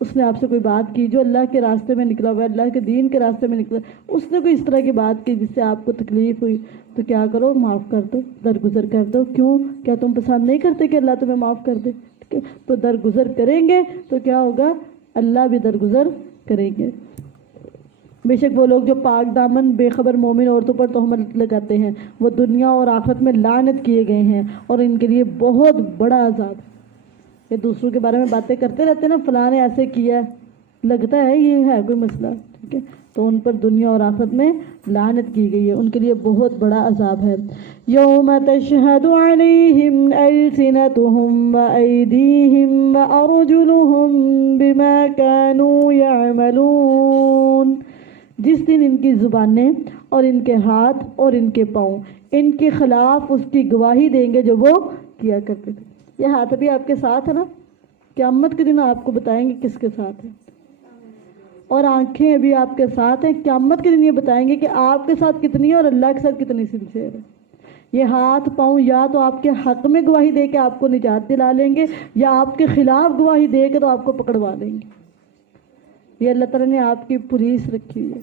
اس نے آپ سے کوئی بات کی، جو اللہ کے راستے میں نکلا ہوا ہے، اللہ کے دین کے راستے میں نکلا، اس نے کوئی اس طرح کی بات کی جس سے آپ کو تکلیف ہوئی، تو کیا کرو، معاف کر دو، درگزر کر دو۔ کیوں؟ کیا تم پسند نہیں کرتے کہ اللہ تمہیں معاف کر دے؟ ٹھیک ہے، تو درگزر کریں گے تو کیا ہوگا، اللہ بھی درگزر کریں گے۔ بے شک وہ لوگ جو پاک دامن بے خبر مومن عورتوں پر تہمت لگاتے ہیں وہ دنیا اور آخرت میں لعنت کیے گئے ہیں اور ان کے لیے بہت بڑا عذاب ہے۔ یہ دوسروں کے بارے میں باتیں کرتے رہتے ہیں نا، فلاں نے ایسے کیا، لگتا ہے یہ ہے کوئی مسئلہ، ٹھیک ہے، تو ان پر دنیا اور آخرت میں لعنت کی گئی ہے، ان کے لیے بہت بڑا عذاب ہے۔ یوم تشہد علیہم السنتہم وایدیہم وارجلہم بما کانوا یعملون، جس دن ان کی زبانیں اور ان کے ہاتھ اور ان کے پاؤں ان کے خلاف اس کی گواہی دیں گے جو وہ کیا کرتے تھے۔ یہ ہاتھ بھی آپ کے ساتھ ہے نا، قیامت کے دن آپ کو بتائیں گے کس کے ساتھ ہے، اور آنکھیں بھی آپ کے ساتھ ہیں، قیامت کے دن یہ بتائیں گے کہ آپ کے ساتھ کتنی ہے اور اللہ کے ساتھ کتنی سنسیئر ہے۔ یہ ہاتھ پاؤں یا تو آپ کے حق میں گواہی دے کے آپ کو نجات دلا لیں گے یا آپ کے خلاف گواہی دے کے تو آپ کو پکڑوا لیں گے۔ یہ اللہ تعالیٰ نے آپ کی پولیس رکھی ہوئی ہے،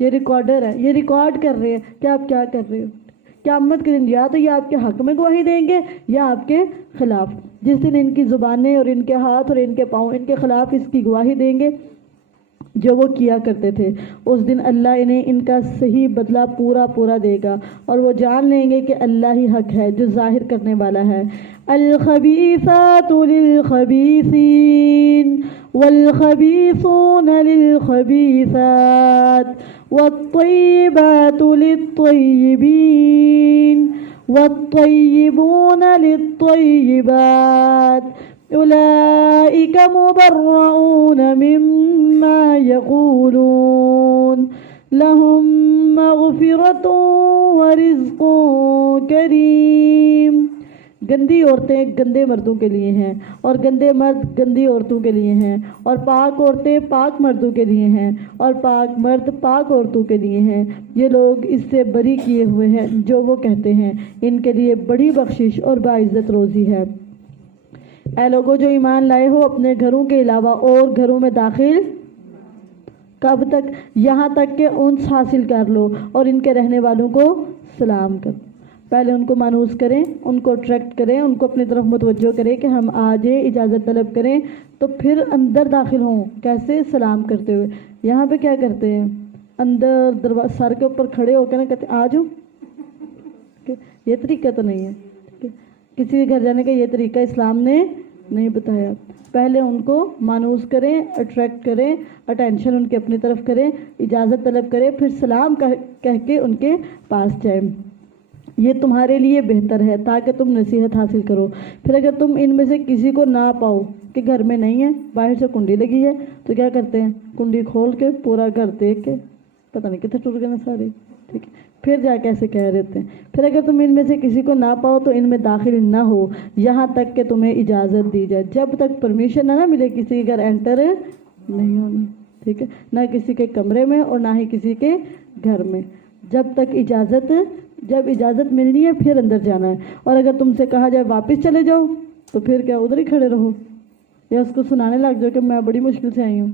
یہ ریکارڈر ہے، یہ ریکارڈ کر رہے ہیں کہ آپ کیا کر رہے ہو۔ قیامت کے دن یا تو یہ آپ کے حق میں گواہی دیں گے یا آپ کے خلاف، جس دن ان کی زبانیں اور ان کے ہاتھ اور ان کے پاؤں ان کے خلاف اس کی گواہی دیں گے جو وہ کیا کرتے تھے، اس دن اللہ انہیں ان کا صحیح بدلہ پورا پورا دے گا اور وہ جان لیں گے کہ اللہ ہی حق ہے جو ظاہر کرنے والا ہے۔ الخبیثات للخبیثین والخبیثون للخبیثات والطیبات للطیبین والطیبون للطیبات اولئک مبرؤون مما یقولون لہم مغفرۃ ورزق کریم۔ گندی عورتیں گندے مردوں کے لیے ہیں اور گندے مرد گندی عورتوں کے لیے ہیں، اور پاک عورتیں پاک مردوں کے لیے ہیں اور پاک مرد پاک عورتوں کے لیے ہیں۔ یہ لوگ اس سے بری کیے ہوئے ہیں جو وہ کہتے ہیں، ان کے لیے بڑی بخشش اور باعزت روزی ہے۔ اے لوگوں جو ایمان لائے ہو، اپنے گھروں کے علاوہ اور گھروں میں داخل کب تک؟ یہاں تک کہ انس حاصل کر لو اور ان کے رہنے والوں کو سلام کرو۔ پہلے ان کو مانوس کریں، ان کو اٹریکٹ کریں، ان کو اپنی طرف متوجہ کریں کہ ہم آ جائیں، اجازت طلب کریں، تو پھر اندر داخل ہوں۔ کیسے؟ سلام کرتے ہوئے۔ یہاں پہ کیا کرتے ہیں؟ اندر سر کے اوپر کھڑے ہو کے نا کہتے آ جاؤ، یہ طریقہ تو نہیں ہے۔ کسی کے گھر جانے کا یہ طریقہ اسلام نے نہیں بتایا۔ پہلے ان کو مانوس کریں، اٹریکٹ کریں، اٹینشن ان کے اپنی طرف کریں، اجازت طلب کریں، پھر سلام کہہ کے ان کے پاس جائیں۔ یہ تمہارے لیے بہتر ہے تاکہ تم نصیحت حاصل کرو۔ پھر اگر تم ان میں سے کسی کو نہ پاؤ کہ گھر میں نہیں ہے، باہر سے کنڈی لگی ہے، تو کیا کرتے ہیں؟ کنڈی کھول کے پورا گھر دیکھ کے پتہ نہیں کتنے ٹوٹ گئے نا سارے، ٹھیک ہے، پھر جا کے ایسے کہہ دیتے ہیں۔ پھر اگر تم ان میں سے کسی کو نہ پاؤ تو ان میں داخل نہ ہو یہاں تک کہ تمہیں اجازت دی جائے۔ جب تک پرمیشن نہ ملے کسی کے گھر انٹر نہیں ہونا، ٹھیک ہے، نہ کسی کے کمرے میں اور نہ ہی کسی کے گھر میں، جب تک جب اجازت ملنی ہے پھر اندر جانا ہے۔ اور اگر تم سے کہا جائے واپس چلے جاؤ تو پھر کیا ادھر ہی کھڑے رہو یا اس کو سنانے لگ جاؤ کہ میں بڑی مشکل سے آئی ہوں،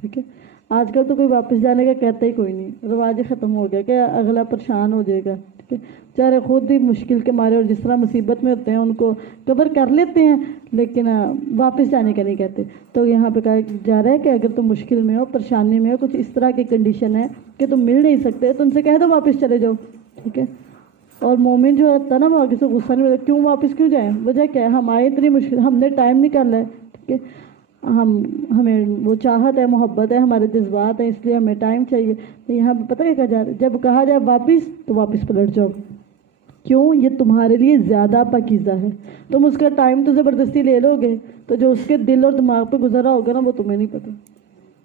ٹھیک ہے۔ آج کل تو کوئی واپس جانے کا کہتا ہی کوئی نہیں، رواج ہی ختم ہو گیا کہ اگلا پریشان ہو جائے گا، ٹھیک ہے، چاہے خود ہی مشکل کے مارے اور جس طرح مصیبت میں ہوتے ہیں ان کو کور کر لیتے ہیں لیکن واپس جانے کا نہیں کہتے۔ تو یہاں پہ کہا جا رہا ہے کہ اگر تم مشکل میں ہو، پریشانی میں ہو، کچھ اس طرح کی کنڈیشن ہے کہ تم مل نہیں سکتے تو ان سے کہہ دو واپس چلے جاؤ، ٹھیک ہے۔ اور مومن جو ہوتا ہے نا وہ آگے سے غصہ نہیں ہوتا، کیوں واپس کیوں جائیں؟ وجہ کیا ہے؟ ہم آئے اتنی مشکل، ہم نے ٹائم نکالا ہے، ٹھیک ہے، ہمیں وہ چاہت ہے، محبت ہے، ہمارے جذبات ہیں، اس لیے ہمیں ٹائم چاہیے۔ تو یہاں پہ پتہ ہے کہا جا رہا ہے جب کہا جائے واپس تو واپس پلٹ جاؤ۔ کیوں؟ یہ تمہارے لیے زیادہ پاکیزہ ہے۔ تم اس کا ٹائم تو زبردستی لے لو گے تو جو اس کے دل اور دماغ پہ گزرا ہوگا نا وہ تمہیں نہیں پتہ،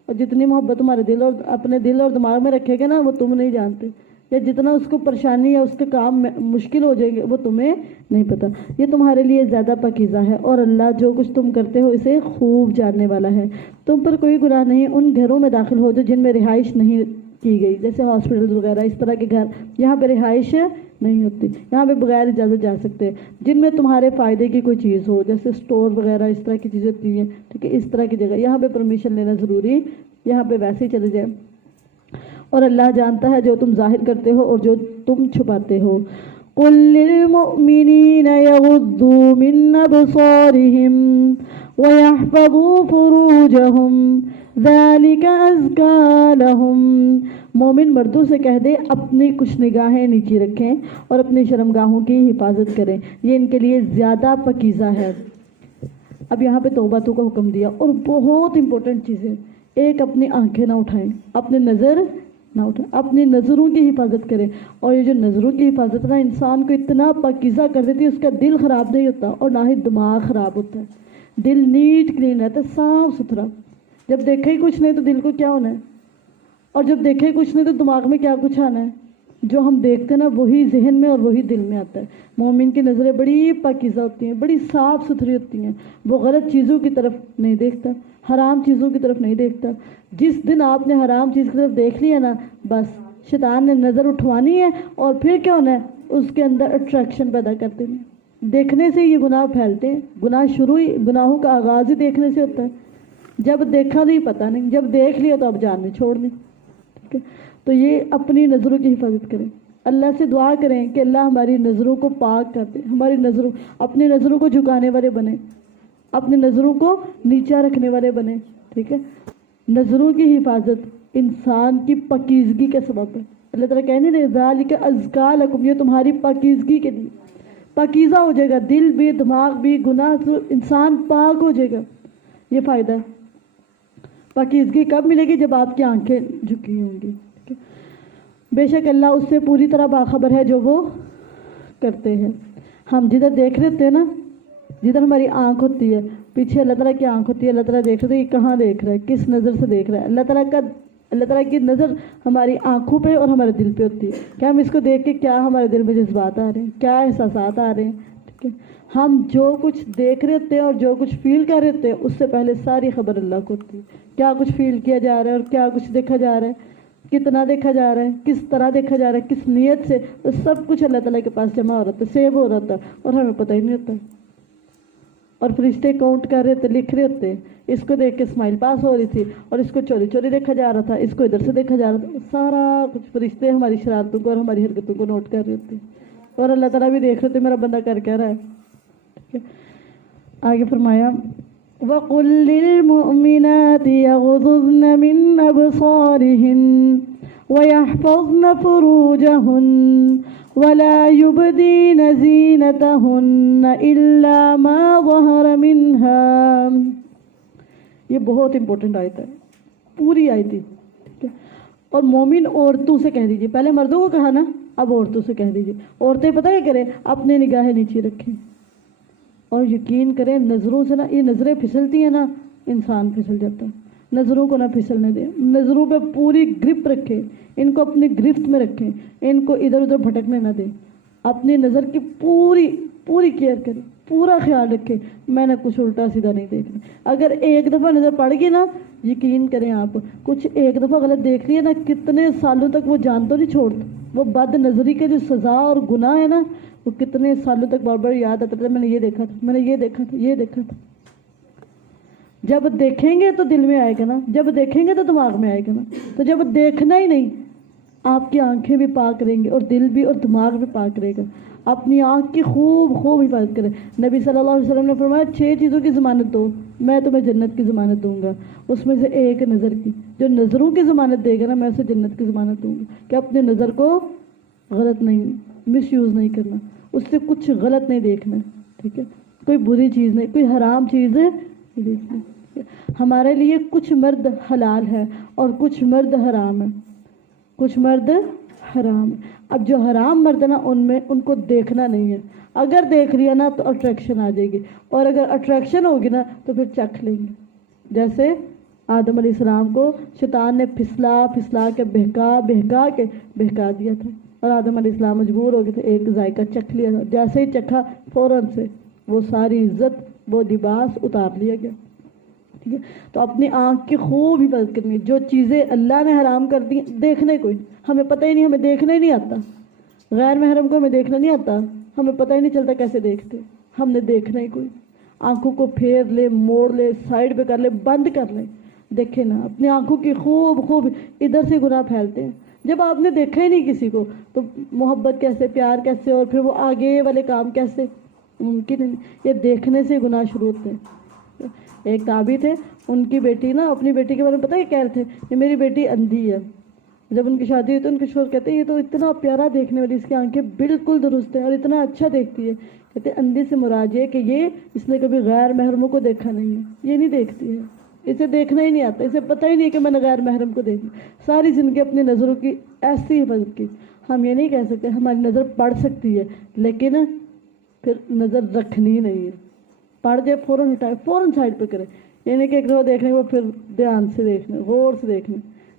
اور جتنی محبت تمہارے دل اور اپنے دل اور دماغ میں رکھے گا نا وہ تم نہیں جانتے، یا جتنا اس کو پریشانی یا اس کے کام مشکل ہو جائیں گے وہ تمہیں نہیں پتہ۔ یہ تمہارے لیے زیادہ پاکیزہ ہے اور اللہ جو کچھ تم کرتے ہو اسے خوب جاننے والا ہے۔ تم پر کوئی گناہ نہیں ان گھروں میں داخل ہو جو جن میں رہائش نہیں کی گئی، جیسے ہاسپٹل وغیرہ اس طرح کے گھر، یہاں پہ رہائش نہیں ہوتی، یہاں پہ بغیر اجازت جا سکتے ہیں، جن میں تمہارے فائدے کی کوئی چیز ہو، جیسے اسٹور وغیرہ اس طرح کی چیزیں ہوتی ہیں، ٹھیک ہے، اس طرح کی جگہ یہاں پہ پرمیشن لینا ضروری، یہاں پہ ویسے ہی چلے جائیں۔ اور اللہ جانتا ہے جو تم ظاہر کرتے ہو اور جو تم چھپاتے ہو۔ قل للمؤمنین یغضوا من ابصارہم وَيَحْفَظُوا فُرُوجَهُمْ ذَلِكَ أَزْكَىٰ لَهُمْ، مومن مردوں سے کہہ دے اپنی کچھ نگاہیں نیچی رکھیں اور اپنی شرمگاہوں کی حفاظت کریں، یہ ان کے لیے زیادہ پاکیزہ ہے۔ اب یہاں پہ توبہ کا حکم دیا، اور بہت امپورٹنٹ چیز ہے، ایک اپنی آنکھیں نہ اٹھائیں، اپنی نظر نہ اٹھائیں، اپنی نظروں کی حفاظت کریں۔ اور یہ جو نظروں کی حفاظت نا انسان کو اتنا پاکیزہ کر دیتی ہے، اس کا دل خراب نہیں ہوتا اور نہ ہی دماغ خراب ہوتا ہے، دل نیٹ کلین رہتا ہے، صاف ستھرا۔ جب دیکھے ہی کچھ نہیں تو دل کو کیا ہونا ہے، اور جب دیکھے ہی کچھ نہیں تو دماغ میں کیا کچھ آنا ہے، جو ہم دیکھتے ہیں نا وہی ذہن میں اور وہی دل میں آتا ہے۔ مومن کی نظریں بڑی پاکیزہ ہوتی ہیں، بڑی صاف ستھری ہوتی ہیں، وہ غلط چیزوں کی طرف نہیں دیکھتا، حرام چیزوں کی طرف نہیں دیکھتا۔ جس دن آپ نے حرام چیز کی طرف دیکھ لیا نا، بس شیطان نے نظر اٹھوانی ہے، اور پھر کیا ہونا ہے، اس کے اندر اٹریکشن پیدا کرتے ہیں۔ دیکھنے سے یہ گناہ پھیلتے ہیں، گناہ شروع ہی، گناہوں کا آغاز ہی دیکھنے سے ہوتا ہے۔ جب دیکھا نہیں پتہ نہیں، جب دیکھ لیا تو اب جان نہیں چھوڑنی، ٹھیک ہے۔ تو یہ اپنی نظروں کی حفاظت کریں، اللہ سے دعا کریں کہ اللہ ہماری نظروں کو پاک کر دے، ہماری نظروں، اپنی نظروں کو جھکانے والے بنیں، اپنی نظروں کو نیچا رکھنے والے بنیں، ٹھیک ہے۔ نظروں کی حفاظت انسان کی پاکیزگی کا سبب ہے۔ اللہ تعالیٰ کہنے دے ذالک ازکیٰ لکم، یہ تمہاری پاکیزگی کے لیے، پاکیزہ ہو جائے گا دل بھی دماغ بھی، گناہ سے انسان پاک ہو جائے گا، یہ فائدہ ہے۔ پاکیزگی کب ملے گی؟ جب آپ کی آنکھیں جھکی ہوں گی، ٹھیک ہے؟ بے شک اللہ اس سے پوری طرح باخبر ہے جو وہ کرتے ہیں۔ ہم جدھر دیکھ رہے ہوتے ہیں نا، جدھر ہماری آنکھ ہوتی ہے، پیچھے اللہ تعالیٰ کی آنکھ ہوتی ہے، اللہ تعالیٰ دیکھ رہے ہیں یہ کہاں دیکھ رہا ہے، کس نظر سے دیکھ رہا ہے۔ اللہ تعالیٰ کی نظر ہماری آنکھوں پہ اور ہمارے دل پہ ہوتی ہے کہ ہم اس کو دیکھ کے کیا ہمارے دل میں جذبات آ رہے ہیں، کیا احساسات آ رہے ہیں، ٹھیک ہے۔ ہم جو کچھ دیکھ رہے ہوتے ہیں اور جو کچھ فیل کر رہے ہوتے ہیں، اس سے پہلے ساری خبر اللہ کو ہوتی ہے، کیا کچھ فیل کیا جا رہا ہے اور کیا کچھ دیکھا جا رہا ہے، کتنا دیکھا جا رہا ہے، کس طرح دیکھا جا رہا ہے، کس نیت سے، تو سب کچھ اللہ تعالیٰ کے پاس جمع ہو رہا ہے، سیو ہو رہا ہے، اور ہمیں پتہ ہی نہیں ہوتا۔ اور فرشتے کاؤنٹ کر رہے تھے، لکھ رہے ہوتے، اس کو دیکھ کے اسمائل پاس ہو رہی تھی، اور اس کو چوری چوری دیکھا جا رہا تھا، اس کو ادھر سے دیکھا جا رہا تھا، سارا کچھ فرشتے ہماری شرارتوں کو اور ہماری حرکتوں کو نوٹ کر رہے ہوتے، اور اللہ تعالیٰ بھی دیکھ رہے تھے میرا بندہ کر کیا رہا ہے، ٹھیک ہے۔ آگے فرمایا وَقُلْ لِلْمُؤْمِنَاتِ يَغْضُضْنَ مِنْ أَبْصَارِهِنَّ وَيَحْفَظْنَ فُرُوجَهُنَّ وَلَا يُبْدِينَ زِينَتَهُنَّ إِلَّا مَا ظَهَرَ مِنْهَا، یہ بہت امپورٹنٹ آیت ہے، پوری آیت ہے، ٹھیک ہے۔ اور مومن عورتوں سے کہہ دیجئے، پہلے مردوں کو کہا نا، اب عورتوں سے کہہ دیجئے، عورتیں پتہ کیا کریں، اپنے نگاہیں نیچے رکھیں، اور یقین کریں نظروں سے نا، یہ نظریں پھسلتی ہیں نا، انسان پھسل جاتا ہے، نظروں کو نہ پھسلنے دیں، نظروں پہ پوری گرپ رکھیں، ان کو اپنی گرفت میں رکھیں، ان کو ادھر ادھر بھٹکنے نہ دیں، اپنی نظر کی پوری کیئر کریں، پورا خیال رکھیں، میں نے کچھ الٹا سیدھا نہیں دیکھنا۔ اگر ایک دفعہ نظر پڑ گئی نا، یقین کریں آپ، کچھ ایک دفعہ غلط دیکھ لیے نا، کتنے سالوں تک وہ جان تو نہیں چھوڑتا، وہ بد نظری کے جو سزا اور گناہ ہے نا، وہ کتنے سالوں تک بار بار یاد آتا تھا، میں نے یہ دیکھا تھا، میں نے یہ دیکھا تھا، یہ دیکھا تھا۔ جب دیکھیں گے تو دل میں آئے گا نا، جب دیکھیں گے تو دماغ میں آئے گا نا، تو جب دیکھنا ہی نہیں، آپ کی آنکھیں بھی پاک رہیں گی اور دل بھی اور دماغ بھی پاک رہے گا۔ اپنی آنکھ کی خوب حفاظت کریں۔ نبی صلی اللہ علیہ وسلم نے فرمایا 6 چیزوں کی ضمانت دو، میں تمہیں جنت کی ضمانت دوں گا، اس میں سے ایک نظر کی، جو نظروں کی ضمانت دے گا نا، میں اسے جنت کی ضمانت دوں گا، کہ اپنے نظر کو غلط نہیں، مس یوز نہیں کرنا، اس سے کچھ غلط نہیں دیکھنا، ٹھیک ہے، کوئی بری چیز نہیں، کوئی حرام چیز نہیں دیکھنا۔ ہمارے لیے کچھ مرد حلال ہے اور کچھ مرد حرام ہے، کچھ مرد حرام ہے۔ اب جو حرام مرد ہے نا، ان کو دیکھنا نہیں ہے، اگر دیکھ لیا نا تو اٹریکشن آ جائے گی، اور اگر اٹریکشن ہوگی نا تو پھر چکھ لیں گے، جیسے آدم علیہ السلام کو شیطان نے پھسلا کے بہکا دیا تھا، اور آدم علیہ السلام مجبور ہو گئے تھے، ایک ذائقہ چکھ لیا تھا، جیسے ہی چکھا فوراً سے وہ ساری عزت، وہ لباس اتار لیا گیا۔ ٹھیک ہے. تو اپنی آنکھ کی خوب حفاظت کرنی ہے. جو چیزیں اللہ نے حرام کر دی دیکھنے کو ہمیں پتہ ہی نہیں، ہمیں دیکھنا ہی نہیں آتا. غیر محرم کو ہمیں دیکھنا نہیں آتا، ہمیں پتہ ہی نہیں چلتا کیسے دیکھتے. ہم نے دیکھنا ہی کوئی. آنکھوں کو پھیر لے، موڑ لے، سائڈ پہ کر لے، بند کر لے، دیکھے نا. اپنی آنکھوں کی خوب ادھر سے گناہ پھیلتے ہیں. جب آپ نے دیکھا ہی نہیں کسی کو تو محبت کیسے، پیار کیسے، اور پھر وہ آگے والے کام کیسے؟ ممکن نہیں. یہ دیکھنے سے گناہ شروع ہوتے ہیں. ایک تابعی تھے، ان کی بیٹی نا، اپنی بیٹی کے بارے میں پتہ ہے کہہ رہے تھے، یہ میری بیٹی اندھی ہے. جب ان کی شادی ہوئی تو ان کے شوہر کہتے ہیں یہ تو اتنا پیارا دیکھنے والی، اس کی آنکھیں بالکل درست ہیں اور اتنا اچھا دیکھتی ہے. کہتے ہیں اندھی سے مراد یہ کہ اس نے کبھی غیر محرموں کو دیکھا نہیں ہے، یہ نہیں دیکھتی ہے، اسے دیکھنا ہی نہیں آتا، اسے پتہ ہی نہیں کہ میں نے غیر محرم کو دیکھا. ساری زندگی اپنی نظروں کی ایسی حفاظت کی. ہم یہ نہیں کہہ سکتے، ہماری نظر پڑ سکتی ہے لیکن پھر نظر رکھنی نہیں ہے. پڑ جائے فوراً ہٹائے، فوراً سائڈ پہ کرے. یہ نہیں کہ ایک دفعہ دیکھنے کو پھر دھیان سے دیکھنا، غور سے دیکھنا،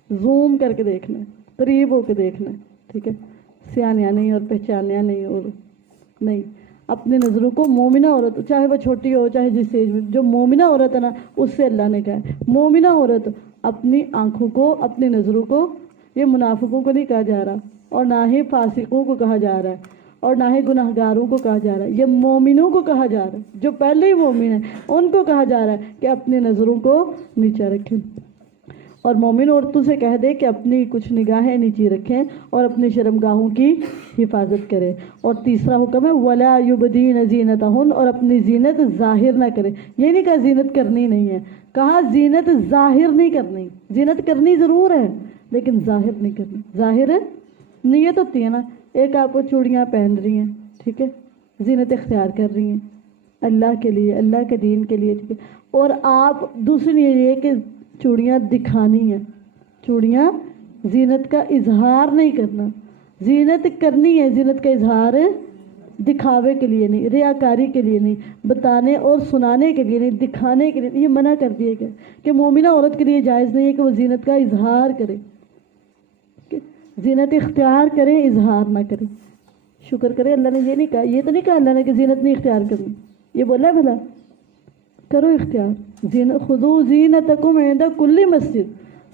زوم کر کے دیکھنا، قریب ہو کے دیکھنا. ٹھیک ہے، سیانیاں نہیں اور پہچانیاں نہیں اور نہیں. اپنی نظروں کو مومنہ عورت، چاہے وہ چھوٹی ہو چاہے جس ایج میں، جو مومنہ عورت ہے نا اس سے اللہ نے کہا ہے مومنہ عورت اپنی آنکھوں کو، اپنی نظروں کو، یہ منافقوں کو نہیں کہا جا رہا اور نہ ہی فاسقوں کو کہا جا رہا ہے اور نہ ہی گناہ گاروں کو کہا جا رہا ہے، یہ مومنوں کو کہا جا رہا ہے. جو پہلے ہی مومن ہیں ان کو کہا جا رہا ہے کہ اپنی نظروں کو نیچے رکھیں. اور مومن عورتوں سے کہہ دے کہ اپنی کچھ نگاہیں نیچے رکھیں اور اپنی شرمگاہوں کی حفاظت کریں. اور تیسرا حکم ہے وَلَا يُبْدِينَ زِينَتَهُنَّ، اور اپنی زینت ظاہر نہ کریں. یہ نہیں کہا زینت کرنی نہیں ہے، کہا زینت ظاہر نہیں کرنی. زینت کرنی ضرور ہے لیکن ظاہر نہیں کرنی. ظاہر نیت ہوتی ہے نا، ایک آپ کو چوڑیاں پہن رہی ہیں، ٹھیک ہے، زینت اختیار کر رہی ہیں اللہ کے لیے، اللہ کے دین کے لیے، ٹھیک ہے. اور آپ دوسری نیت یہ کہ چوڑیاں دکھانی ہیں. چوڑیاں زینت کا اظہار نہیں کرنا. زینت کرنی ہے، زینت کا اظہار دکھاوے کے لیے نہیں، ریاکاری کے لیے نہیں، بتانے اور سنانے کے لیے نہیں، دکھانے کے لیے نہیں. یہ منع کر دیا گیا کہ مومنہ عورت کے لیے جائز نہیں ہے کہ وہ زینت کا اظہار کرے. زینت اختیار کرے، اظہار نہ کرے. شکر کرے اللہ نے یہ نہیں کہا، یہ تو نہیں کہا اللہ نے کہ زینت نہیں اختیار کرنی. یہ بولا ہے بھلا کرو اختیار. خذوا زینتکم عند کل مسجد.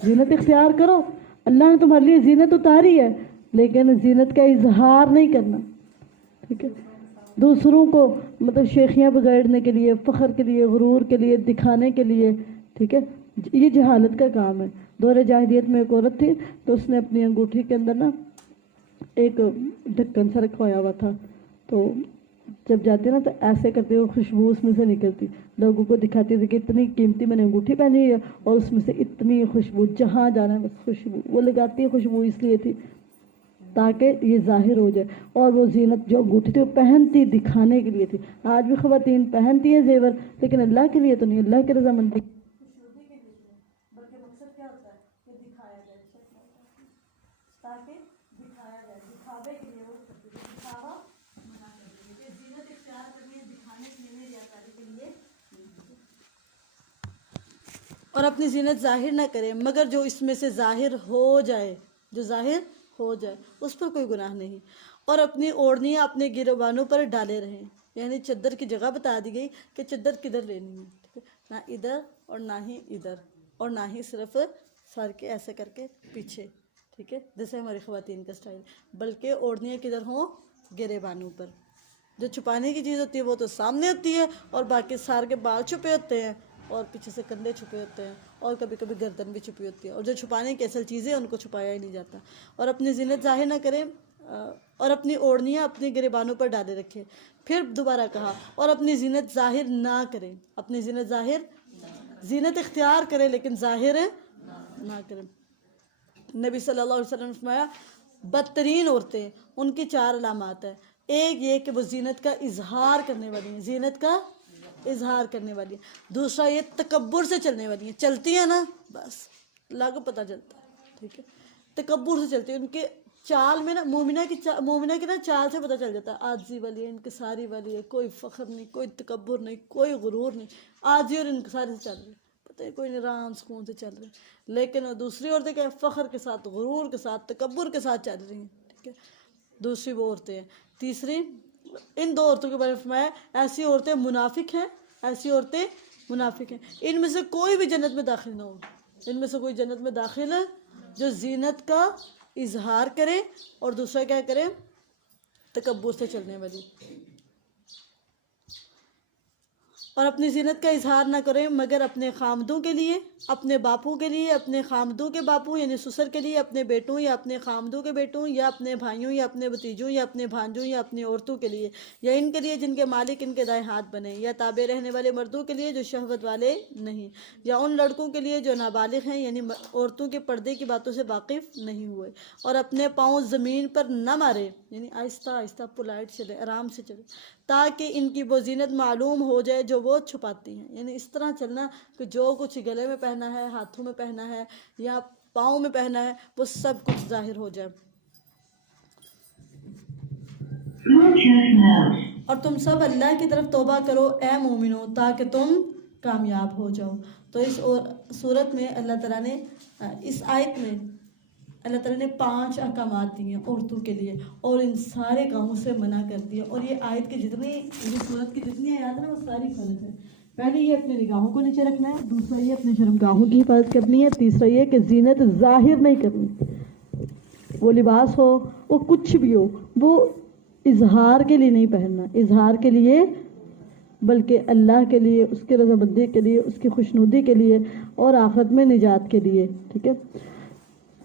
زینت اختیار کرو. اللہ نے تمہارے لیے زینت اتاری ہے لیکن زینت کا اظہار نہیں کرنا. ٹھیک ہے، دوسروں کو مطلب شیخیاں بگاڑنے کے لیے، فخر کے لیے، غرور کے لیے، دکھانے کے لیے. ٹھیک ہے، یہ جہالت کا کام ہے. دور جاہلیت میں ایک عورت تھی تو اس نے اپنی انگوٹھی کے اندر نا ایک ڈھکن سا رکھا ہوا تھا. تو جب جاتے نا تو ایسے کرتے ہوئے خوشبو اس میں سے نکلتی، لوگوں کو دکھاتی تھی کہ اتنی قیمتی میں نے انگوٹھی پہنی ہے اور اس میں سے اتنی خوشبو، جہاں جانا ہے بس خوشبو. وہ لگاتی ہے خوشبو اس لیے تھی تاکہ یہ ظاہر ہو جائے. اور وہ زینت جو انگوٹھی تھی وہ پہنتی دکھانے کے لیے تھی. آج بھی خواتین پہنتی ہیں زیور لیکن اللہ کے لیے تو نہیں، اللہ کی رضامندی اور اپنی زینت ظاہر نہ کرے مگر جو اس میں سے ظاہر ہو جائے، جو ظاہر ہو جائے اس پر کوئی گناہ نہیں. اور اپنی اوڑھنیاں اپنے گریبانوں پر ڈالے رہیں. یعنی چادر کی جگہ بتا دی گئی کہ چادر کدھر لینی ہے. ٹھیک ہے، نہ ادھر اور نہ ہی ادھر اور نہ ہی صرف سر کے ایسے کر کے پیچھے. ٹھیک ہے، جیسے ہماری خواتین کا سٹائل، بلکہ اوڑھنیاں کدھر ہوں؟ گریبانوں پر. جو چھپانے کی چیز ہوتی ہے وہ تو سامنے ہوتی ہے اور باقی سار کے بال چھپے ہوتے ہیں اور پیچھے سے کندھے چھپے ہوتے ہیں اور کبھی کبھی گردن بھی چھپی ہوتی ہے. اور جو چھپانے کی اصل چیزیں ان کو چھپایا ہی نہیں جاتا. اور اپنی زینت ظاہر نہ کریں اور اپنی اوڑھنیاں اپنی گریبانوں پر ڈالے رکھے. پھر دوبارہ کہا اور اپنی زینت ظاہر نہ کریں. اپنی زینت ظاہر، زینت اختیار کرے لیکن ظاہر نہ کریں. نبی صلی اللہ علیہ وسلم نے فرمایا بدترین عورتیں ان کی 4 علامات ہیں. ایک یہ کہ وہ زینت کا اظہار کرنے والی ہیں، زینت کا اظہار کرنے والی ہیں. دوسرا یہ تکبر سے چلنے والی ہیں، چلتی ہیں نا بس اللہ کو پتہ چلتا ہے. ٹھیک ہے، تکبر سے چلتی ہیں. ان کے چال میں نا مومنہ کی نا چال سے پتہ چل جاتا ہے عاجزی والی ہے، انکساری والی ہے، کوئی فخر نہیں، کوئی تکبر نہیں، کوئی غرور نہیں، عاجزی اور انکساری سے چل رہی ہے. پتہ ہے کوئی آرام سکون سے چل رہی ہے. لیکن دوسری عورتیں کیا فخر کے ساتھ، غرور کے ساتھ، تکبر کے ساتھ چل رہی ہیں. ٹھیک ہے، دوسری وہ عورتیں ہیں. تیسری ان 2 عورتوں کے بارے میں فرمایا ایسی عورتیں منافق ہیں، ایسی عورتیں منافق ہیں. ان میں سے کوئی بھی جنت میں داخل نہ ہو. ان میں سے کوئی جنت میں داخل ہے جو زینت کا اظہار کرے اور دوسرا کیا کرے؟ تکبر سے چلنے والی. اور اپنی زینت کا اظہار نہ کریں مگر اپنے خامدوں کے لیے، اپنے باپوں کے لیے، اپنے خامدوں کے باپوں یعنی سسر کے لیے، اپنے بیٹوں یا اپنے خامدوں کے بیٹوں یا اپنے بھائیوں یا اپنے بھتیجوں یا اپنے بھانجوں یا اپنی عورتوں کے لیے، یا ان کے لیے جن کے مالک ان کے دائیں ہاتھ بنے، یا تابع رہنے والے مردوں کے لیے جو شہوت والے نہیں، یا ان لڑکوں کے لیے جو نابالغ ہیں یعنی عورتوں کے پردے کی باتوں سے واقف نہیں ہوئے، اور اپنے پاؤں زمین پر نہ مارے یعنی آہستہ آہستہ پولائٹ چلے، آرام سے چلے، تاکہ ان کی وہ زینت معلوم ہو جائے جو وہ چھپاتی ہیں. یعنی اس طرح چلنا کہ جو کچھ گلے میں پہنا ہے، ہاتھوں میں پہنا ہے یا پاؤں میں پہنا ہے وہ سب کچھ ظاہر ہو جائے. اور تم سب اللہ کی طرف توبہ کرو اے مومنو تاکہ تم کامیاب ہو جاؤ. تو اس صورت میں اللہ تعالیٰ نے اس آیت میں اللہ تعالیٰ نے 5 احکامات دیے ہیں عورتوں کے لیے اور ان سارے کاموں سے منع کر دیا. اور یہ آیت کی جتنی صورت کی جتنی آیات ہیں وہ ساری فرض ہے. پہلے یہ اپنے نگاہوں کو نیچے رکھنا ہے، دوسرا یہ اپنے شرمگاہوں کی حفاظت کرنی ہے، تیسرا یہ کہ زینت ظاہر نہیں کرنی. وہ لباس ہو، وہ کچھ بھی ہو، وہ اظہار کے لیے نہیں پہننا، اظہار کے لیے بلکہ اللہ کے لیے، اس کے رضامندی کے لیے، اس کی خوشنودی کے لیے اور آخرت میں نجات کے لیے. ٹھیک ہے.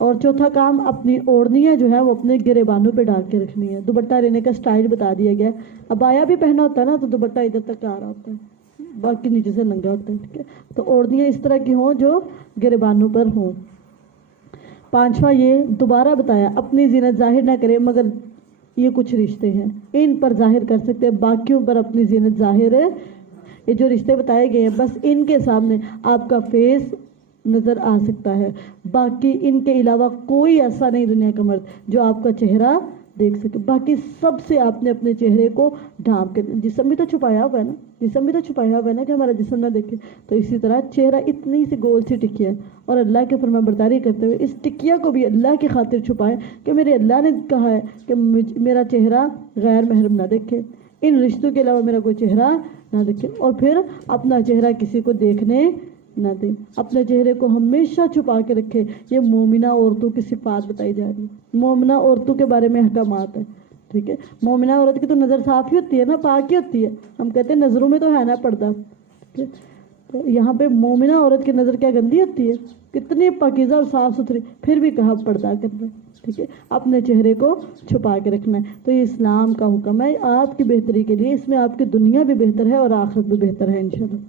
اور چوتھا کام اپنی اوڑھنیاں جو ہے وہ اپنے گریبانوں پہ ڈال کے رکھنی ہے. دوپٹہ لینے کا سٹائل بتا دیا گیا. ابایا بھی پہنا ہوتا ہے نا تو دوپٹہ ادھر تک آ رہا ہوتا ہے، باقی نیچے سے ننگا ہوتا ہے. ٹھیک ہے. تو اوڑھنیاں اس طرح کی ہوں جو گریبانوں پر ہوں. 5واں یہ دوبارہ بتایا اپنی زینت ظاہر نہ کرے مگر یہ کچھ رشتے ہیں ان پر ظاہر کر سکتے ہیں، باقیوں پر اپنی زینت ظاہر ہے. یہ جو رشتے بتائے گئے ہیں بس ان کے سامنے آپ کا فیس نظر آ سکتا ہے، باقی ان کے علاوہ کوئی ایسا نہیں دنیا کا مرد جو آپ کا چہرہ دیکھ سکے. باقی سب سے آپ نے اپنے چہرے کو ڈھانپ کے، جسم بھی تو چھپایا ہوا ہے نا، جسم بھی تو چھپایا ہوا ہے نا کہ ہمارا جسم نہ دیکھے. تو اسی طرح چہرہ اتنی سی گول سی ٹکیا ہے اور اللہ کے فرمان برداری کرتے ہوئے اس ٹکیا کو بھی اللہ کی خاطر چھپائے کہ میرے اللہ نے کہا ہے کہ میرا چہرہ غیر محرم نہ دیکھے، ان رشتوں کے علاوہ میرا کوئی چہرہ نہ دیکھے. اور پھر اپنا چہرہ کسی کو دیکھنے نہ دے، اپنے چہرے کو ہمیشہ چھپا کے رکھے. یہ مومنہ عورتوں کی صفات بتائی جا رہی ہے، مومنہ عورتوں کے بارے میں احکامات ہیں. ٹھیک ہے. مومنہ عورت کی تو نظر صاف ہی ہوتی ہے نا، پاک ہی ہوتی ہے. ہم کہتے ہیں نظروں میں تو ہے نا پردہ. ٹھیک ہے. تو یہاں پہ مومنہ عورت کی نظر کیا گندی ہوتی ہے، کتنی پاکیزہ اور صاف ستھری، پھر بھی کہا پردہ کرنا. ٹھیک ہے. اپنے چہرے کو چھپا کے رکھنا ہے. تو یہ اسلام کا حکم ہے آپ کی بہتری کے لیے، اس میں آپ کی دنیا بھی بہتر ہے اور آخرت بھی بہتر ہے انشاءاللہ.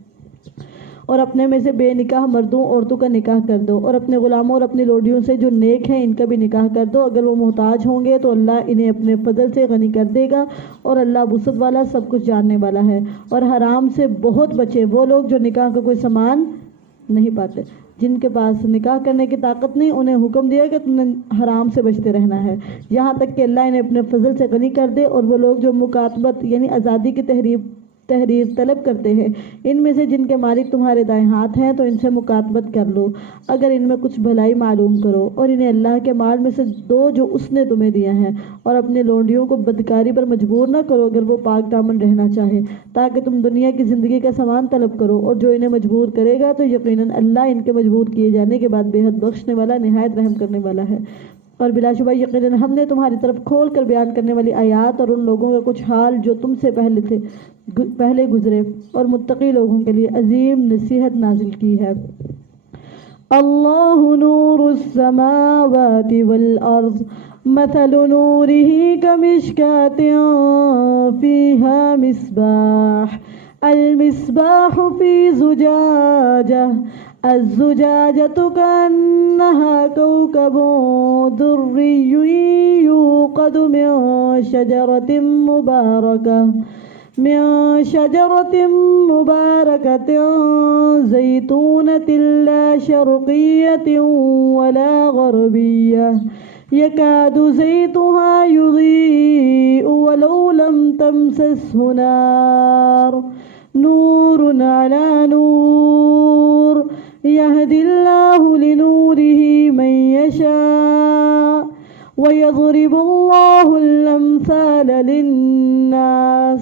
اور اپنے میں سے بے نکاح مردوں عورتوں کا نکاح کر دو، اور اپنے غلاموں اور اپنی لوڈیوں سے جو نیک ہیں ان کا بھی نکاح کر دو. اگر وہ محتاج ہوں گے تو اللہ انہیں اپنے فضل سے غنی کر دے گا، اور اللہ وسعت والا سب کچھ جاننے والا ہے. اور حرام سے بہت بچے وہ لوگ جو نکاح کا کوئی سامان نہیں پاتے، جن کے پاس نکاح کرنے کی طاقت نہیں، انہیں حکم دیا کہ تم نے حرام سے بچتے رہنا ہے یہاں تک کہ اللہ انہیں اپنے فضل سے غنی کر دے. اور وہ لوگ جو مکاتبت یعنی آزادی کی تحریر طلب کرتے ہیں، ان میں سے جن کے مالک تمہارے دائیں ہاتھ ہیں تو ان سے مکاتبت کر لو اگر ان میں کچھ بھلائی معلوم کرو. اور انہیں اللہ کے مال میں سے دو جو اس نے تمہیں دیا ہے، اور اپنے لونڈیوں کو بدکاری پر مجبور نہ کرو اگر وہ پاک دامن رہنا چاہے، تاکہ تم دنیا کی زندگی کا سامان طلب کرو. اور جو انہیں مجبور کرے گا تو یقیناً اللہ ان کے مجبور کیے جانے کے بعد بے حد بخشنے والا نہایت رحم کرنے والا ہے. اور بلا شبہ یقیناً ہم نے تمہاری طرف کھول کر بیان کرنے والی آیات اور ان لوگوں کا کچھ حال جو تم سے پہلے گزرے اور متقی لوگوں کے لیے عظیم نصیحت نازل کی ہے. اللہ نور السماوات والارض مثل نوره كمشكاة فيها مصباح المصباح في زجاجة الزجاجة كأنها كوكب دري يوقد من شجرة مباركة زيتونة لا شرقية ولا غربية يكاد زيتها يضيء ولو لم تمسسه نار نور على نور يهدي الله لنوره من يشاء ويضرب الله الأمثال للناس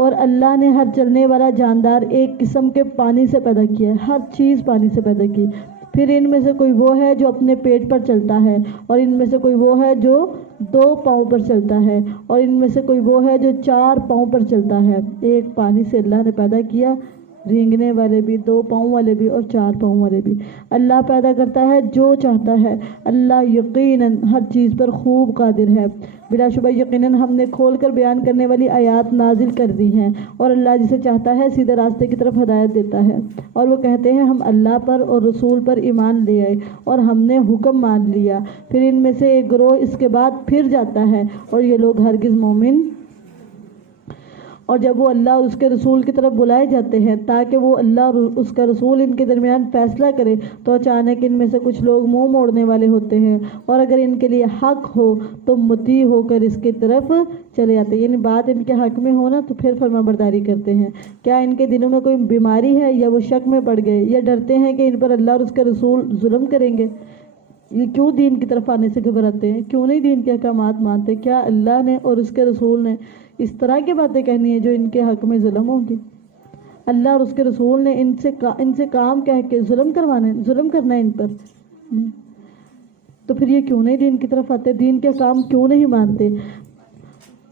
اور اللہ نے ہر چلنے والا جاندار ایک قسم کے پانی سے پیدا کیا ہے، ہر چیز پانی سے پیدا کی۔ پھر ان میں سے کوئی وہ ہے جو اپنے پیٹ پر چلتا ہے، اور ان میں سے کوئی وہ ہے جو 2 پاؤں پر چلتا ہے، اور ان میں سے کوئی وہ ہے جو 4 پاؤں پر چلتا ہے۔ ایک پانی سے اللہ نے پیدا کیا، رینگنے والے بھی، 2 پاؤں والے بھی اور 4 پاؤں والے بھی۔ اللہ پیدا کرتا ہے جو چاہتا ہے۔ اللہ یقیناً ہر چیز پر خوب قادر ہے۔ بلا شبہ یقیناً ہم نے کھول کر بیان کرنے والی آیات نازل کر دی ہیں، اور اللہ جسے چاہتا ہے سیدھے راستے کی طرف ہدایت دیتا ہے۔ اور وہ کہتے ہیں ہم اللہ پر اور رسول پر ایمان لے آئے اور ہم نے حکم مان لیا۔ پھر ان میں سے ایک گروہ اس کے بعد پھر جاتا ہے، اور یہ لوگ ہرگز مومن، اور جب وہ اللہ اور اس کے رسول کی طرف بلائے جاتے ہیں تاکہ وہ اللہ اور اس کا رسول ان کے درمیان فیصلہ کرے، تو اچانک ان میں سے کچھ لوگ منہ موڑنے والے ہوتے ہیں، اور اگر ان کے لیے حق ہو تو مطیع ہو کر اس کی طرف چلے جاتے ہیں۔ یعنی بات ان کے حق میں ہونا تو پھر فرما برداری کرتے ہیں۔ کیا ان کے دلوں میں کوئی بیماری ہے، یا وہ شک میں پڑ گئے، یا ڈرتے ہیں کہ ان پر اللہ اور اس کے رسول ظلم کریں گے؟ یہ کیوں دین کی طرف آنے سے گھبراتے ہیں؟ کیوں نہیں دین کے احکامات مانتے؟ کیا اللہ نے اور اس کے رسول نے اس طرح کی باتیں کہنی ہیں جو ان کے حق میں ظلم ہوں گی؟ اللہ اور اس کے رسول نے ان سے کام کہہ کے ظلم کرنا ہے ان پر، تو پھر یہ کیوں نہیں دین کی طرف آتے؟ دین کے کام کیوں نہیں مانتے؟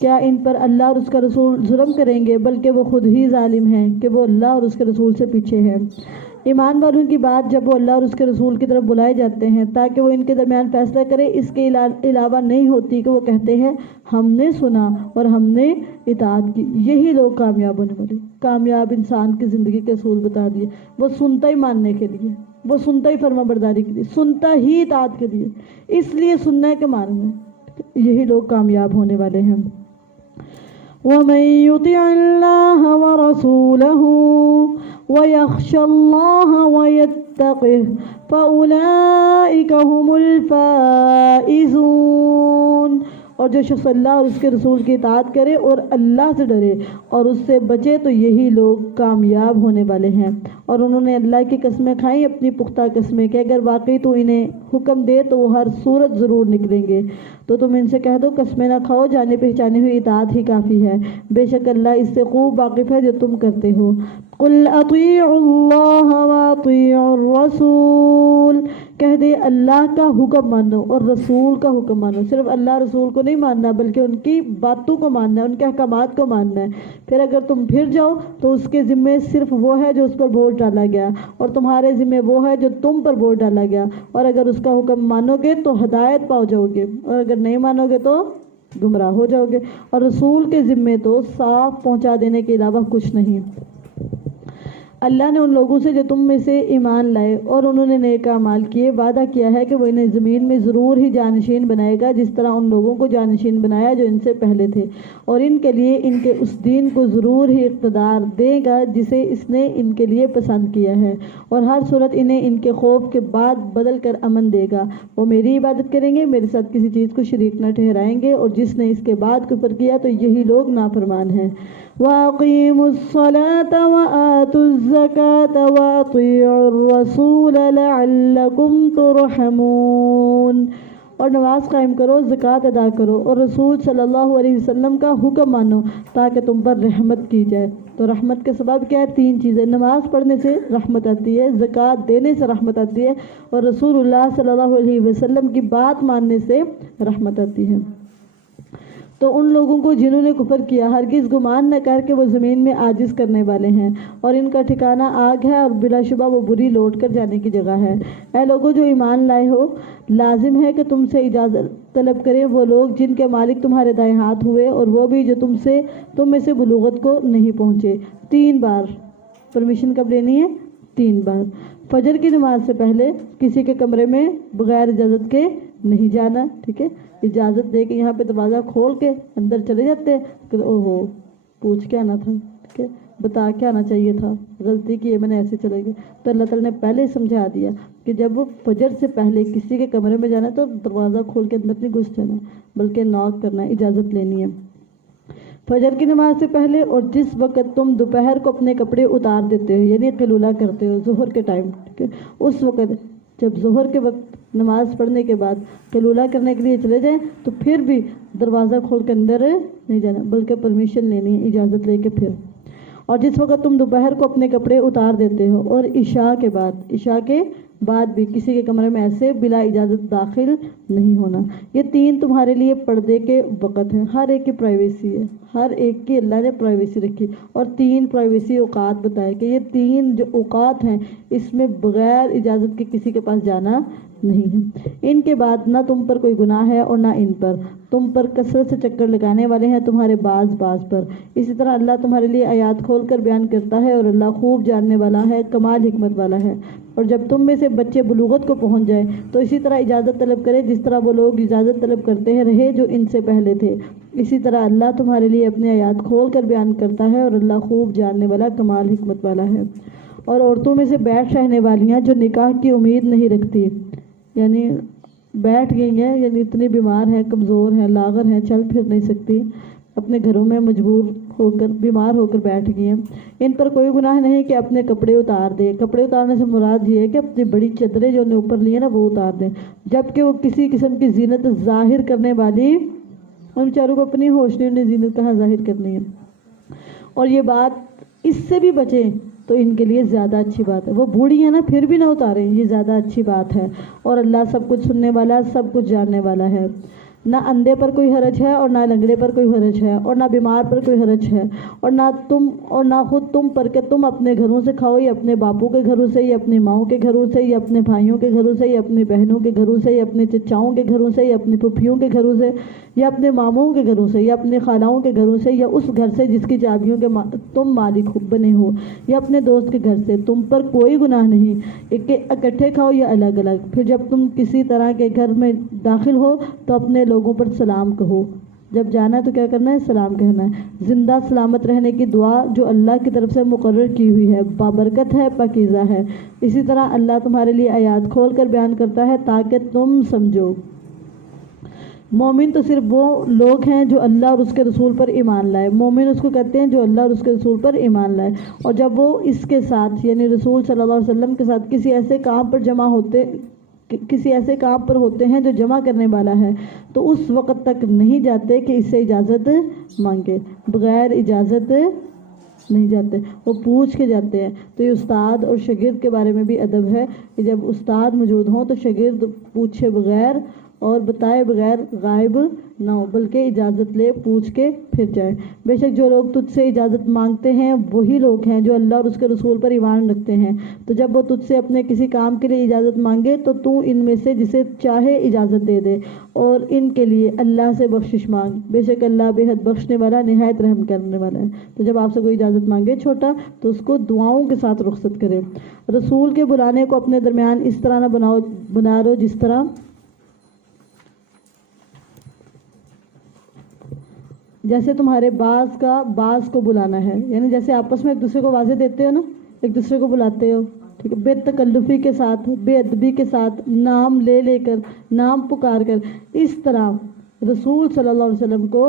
کیا ان پر اللہ اور اس کا رسول ظلم کریں گے؟ بلکہ وہ خود ہی ظالم ہیں کہ وہ اللہ اور اس کے رسول سے پیچھے ہیں۔ ایمان والوں کی بات جب وہ اللہ اور اس کے رسول کی طرف بلائے جاتے ہیں تاکہ وہ ان کے درمیان فیصلہ کرے، اس کے علاوہ نہیں ہوتی کہ وہ کہتے ہیں ہم نے سنا اور ہم نے اطاعت کی۔ یہی لوگ کامیاب ہونے والے۔ کامیاب انسان کی زندگی کے اصول بتا دیے۔ وہ سنتا ہی ماننے کے لیے، وہ سنتا ہی فرما برداری کے لیے، سنتا ہی اطاعت کے لیے، اس لیے سننا ہے کہ ماننا ہے۔ یہی لوگ کامیاب ہونے والے ہیں۔ وَمَن يُطِعِ اللَّهَ وَرَسُولَهُ وَيَخْشَ اللَّهَ وَيَتَّقِهِ فَأُولَئِكَ هُمُ الْفَائِزُونَ۔ اور جو شخص اللہ اور اس کے رسول کی اطاعت کرے اور اللہ سے ڈرے اور اس سے بچے تو یہی لوگ کامیاب ہونے والے ہیں۔ اور انہوں نے اللہ کی قسمیں کھائیں، اپنی پختہ قسمیں، کہ اگر واقعی تو انہیں حکم دے تو وہ ہر صورت ضرور نکلیں گے۔ تو تم ان سے کہہ دو قسمیں نہ کھاؤ، جانے پہچانی ہوئی اطاعت ہی کافی ہے، بے شک اللہ اس سے خوب واقف ہے جو تم کرتے ہو۔ قل اطیعوا اللہ واطیعوا الرسول، کہہ دے اللہ کا حکم مانو اور رسول کا حکم مانو۔ صرف اللہ رسول کو نہیں ماننا بلکہ ان کی باتوں کو ماننا ہے، ان کے احکامات کو ماننا ہے۔ پھر اگر تم پھر جاؤ تو اس کے ذمے صرف وہ ہے جو اس پر بوجھ ڈالا گیا، اور تمہارے ذمے وہ ہے جو تم پر بوجھ ڈالا گیا، اور اگر اس کا حکم مانو گے تو ہدایت پاؤ جاؤ گے، اور اگر نہیں مانو گے تو گمراہ ہو جاؤ گے۔ اور رسول کے ذمے تو صاف پہنچا دینے کے علاوہ کچھ نہیں۔ اللہ نے ان لوگوں سے جو تم میں سے ایمان لائے اور انہوں نے نیک اعمال کیے وعدہ کیا ہے کہ وہ انہیں زمین میں ضرور ہی جانشین بنائے گا، جس طرح ان لوگوں کو جانشین بنایا جو ان سے پہلے تھے، اور ان کے لیے ان کے اس دین کو ضرور ہی اقتدار دے گا جسے اس نے ان کے لیے پسند کیا ہے، اور ہر صورت انہیں ان کے خوف کے بعد بدل کر امن دے گا۔ وہ میری عبادت کریں گے، میرے ساتھ کسی چیز کو شریک نہ ٹھہرائیں گے، اور جس نے اس کے بعد کفر کیا تو یہی لوگ نافرمان ہیں۔ وَأَقِيمُوا الصَّلَاةَ وَآتُوا الزَّكَاةَ وَأَطِيعُوا الرَّسُولَ لَعَلَّكُمْ تُرْحَمُونَ، اور نماز قائم کرو، زکوٰۃ ادا کرو، اور رسول صلی اللہ علیہ وسلم کا حکم مانو تاکہ تم پر رحمت کی جائے۔ تو رحمت کے سبب کیا ہے؟ 3 چیزیں۔ نماز پڑھنے سے رحمت آتی ہے، زکوٰۃ دینے سے رحمت آتی ہے، اور رسول اللہ صلی اللہ علیہ وسلم کی بات ماننے سے رحمت آتی ہے۔ تو ان لوگوں کو جنہوں نے کفر کیا ہرگز گمان نہ کر کہ وہ زمین میں عاجز کرنے والے ہیں، اور ان کا ٹھکانہ آگ ہے، اور بلا شبہ وہ بری لوٹ کر جانے کی جگہ ہے۔ اے لوگوں جو ایمان لائے ہو، لازم ہے کہ تم سے اجازت طلب کریں وہ لوگ جن کے مالک تمہارے دائیں ہاتھ ہوئے، اور وہ بھی جو تم میں سے بلوغت کو نہیں پہنچے۔ 3 بار پرمیشن کب لینی ہے؟ 3 بار۔ فجر کی نماز سے پہلے کسی کے کمرے میں بغیر اجازت کے نہیں جانا، ٹھیک ہے؟ اجازت دے کے یہاں پہ دروازہ کھول کے اندر چلے جاتے ہیں کہ اوہو پوچھ کے آنا تھا، ٹھیک ہے، بتا کے آنا چاہیے تھا، غلطی کی ہے میں نے، ایسے چلے گئے۔ تو اللہ تعالیٰ نے پہلے سمجھا دیا کہ جب وہ فجر سے پہلے کسی کے کمرے میں جانا ہے تو دروازہ کھول کے اندر نہیں گھس جانا بلکہ ناک کرنا ہے، اجازت لینی ہے فجر کی نماز سے پہلے۔ اور جس وقت تم دوپہر کو اپنے کپڑے اتار دیتے ہو، یعنی قیلولہ کرتے ہو ظہر کے ٹائم، ٹھیک ہے، اس وقت جب ظہر کے وقت نماز پڑھنے کے بعد قیلولہ کرنے کے لیے چلے جائیں تو پھر بھی دروازہ کھول کے اندر نہیں جانا، بلکہ پرمیشن لینی ہے، اجازت لے کے پھر۔ اور جس وقت تم دوپہر کو اپنے کپڑے اتار دیتے ہو اور عشاء کے بعد بھی کسی کے کمرے میں ایسے بلا اجازت داخل نہیں ہونا۔ یہ 3 تمہارے لیے پردے کے وقت ہیں، ہر ایک کی پرائیویسی ہے، ہر ایک کی اللہ نے پرائیویسی رکھی، اور 3 پرائیویسی اوقات بتائے کہ یہ 3 جو اوقات ہیں اس میں بغیر اجازت کے کسی کے پاس جانا نہیں ہے۔ ان کے بعد نہ تم پر کوئی گناہ ہے اور نہ ان پر، تم پر کثرت سے چکر لگانے والے ہیں تمہارے بعض پر۔ اسی طرح اللہ تمہارے لیے آیات کھول کر بیان کرتا ہے، اور اللہ خوب جاننے والا ہے، کمال حکمت والا ہے۔ اور جب تم میں سے بچے بلوغت کو پہنچ جائے تو اسی طرح اجازت طلب کرے جس طرح وہ لوگ اجازت طلب کرتے ہیں رہے جو ان سے پہلے تھے۔ اسی طرح اللہ تمہارے لیے اپنے آیات کھول کر بیان کرتا ہے، اور اللہ خوب جاننے والا، کمال حکمت والا ہے۔ اور عورتوں میں سے بیٹھ رہنے والیاں جو نکاح کی امید نہیں رکھتی، یعنی بیٹھ گئی ہیں، یعنی اتنی بیمار ہیں، کمزور ہیں، لاغر ہیں، چل پھر نہیں سکتی، اپنے گھروں میں مجبور ہو کر بیمار ہو کر بیٹھ گئی ہیں، ان پر کوئی گناہ نہیں کہ اپنے کپڑے اتار دیں۔ کپڑے اتارنے سے مراد یہ ہے کہ اپنی بڑی چادریں جو انہیں اوپر لی ہیں نا وہ اتار دیں، جبکہ وہ کسی قسم کی زینت ظاہر کرنے والی، ان بیچاروں کو اپنی ہوش نہیں، انہیں زینت کہاں ظاہر کرنی ہے۔ اور یہ بات اس سے بھی بچیں تو ان کے لیے زیادہ اچھی بات ہے، وہ بوڑھی ہیں نا پھر بھی نہ اتاریں، یہ زیادہ اچھی بات ہے۔ اور اللہ سب کچھ سننے والا، سب کچھ جاننے والا ہے۔ نہ اندھے پر کوئی حرج ہے اور نہ لنگڑے پر کوئی حرج ہے اور نہ بیمار پر کوئی حرج ہے، اور نہ خود تم پر کہ تم اپنے گھروں سے کھاؤ، یا اپنے باپوں کے گھروں سے، یا اپنی ماؤں کے گھروں سے، یا اپنے بھائیوں کے گھروں سے، یا اپنی بہنوں کے گھروں سے، یا اپنے چچاؤں کے گھروں سے، یا اپنی پھوپھیوں کے گھروں سے، یا اپنے ماموں کے گھروں سے، یا اپنے خالاؤں کے گھروں سے، یا اس گھر سے جس کی چابیوں کے تم مالک بنے ہو، یا اپنے دوست کے گھر سے۔ تم پر کوئی گناہ نہیں کہ اکٹھے کھاؤ یا الگ الگ۔ پھر جب تم کسی طرح کے گھر میں داخل ہو تو اپنے لوگوں پر سلام کہو، جب جانا ہے تو کیا کرنا ہے؟ سلام کہنا ہے۔ زندہ سلامت رہنے کی دعا جو اللہ کی طرف سے مقرر کی ہوئی ہے، بابرکت ہے، پاکیزہ ہے۔ اسی طرح اللہ تمہارے لیے آیات کھول کر بیان کرتا ہے تاکہ تم سمجھو۔ مومن تو صرف وہ لوگ ہیں جو اللہ اور اس کے رسول پر ایمان لائے۔ مومن اس کو کہتے ہیں جو اللہ اور اس کے رسول پر ایمان لائے، اور جب وہ اس کے ساتھ یعنی رسول صلی اللہ علیہ وسلم کے ساتھ کسی ایسے کام پر ہوتے ہیں جو جمع کرنے والا ہے تو اس وقت تک نہیں جاتے کہ اس سے اجازت مانگے، بغیر اجازت نہیں جاتے، وہ پوچھ کے جاتے ہیں۔ تو یہ استاد اور شاگرد کے بارے میں بھی ادب ہے کہ جب استاد موجود ہوں تو شاگرد پوچھے بغیر اور بتائے بغیر غائب نہ ہو، بلکہ اجازت لے، پوچھ کے پھر جائے۔ بے شک جو لوگ تجھ سے اجازت مانگتے ہیں وہی لوگ ہیں جو اللہ اور اس کے رسول پر ایمان رکھتے ہیں، تو جب وہ تجھ سے اپنے کسی کام کے لیے اجازت مانگے تو ان میں سے جسے چاہے اجازت دے دے، اور ان کے لیے اللہ سے بخشش مانگ، بے شک اللہ بے حد بخشنے والا، نہایت رحم کرنے والا ہے۔ تو جب آپ سے کوئی اجازت مانگے چھوٹا تو اس کو دعاؤں کے ساتھ رخصت کرے۔ رسول کے بلانے کو اپنے درمیان اس طرح نہ بنا لو جس طرح جیسے تمہارے بعض کو بلانا ہے، یعنی جیسے آپس میں ایک دوسرے کو واضح دیتے ہو نا، ایک دوسرے کو بلاتے ہو، ٹھیک ہے، بے تکلفی کے ساتھ، بے ادبی کے ساتھ، نام لے کر، نام پکار کر، اس طرح رسول صلی اللہ علیہ وسلم کو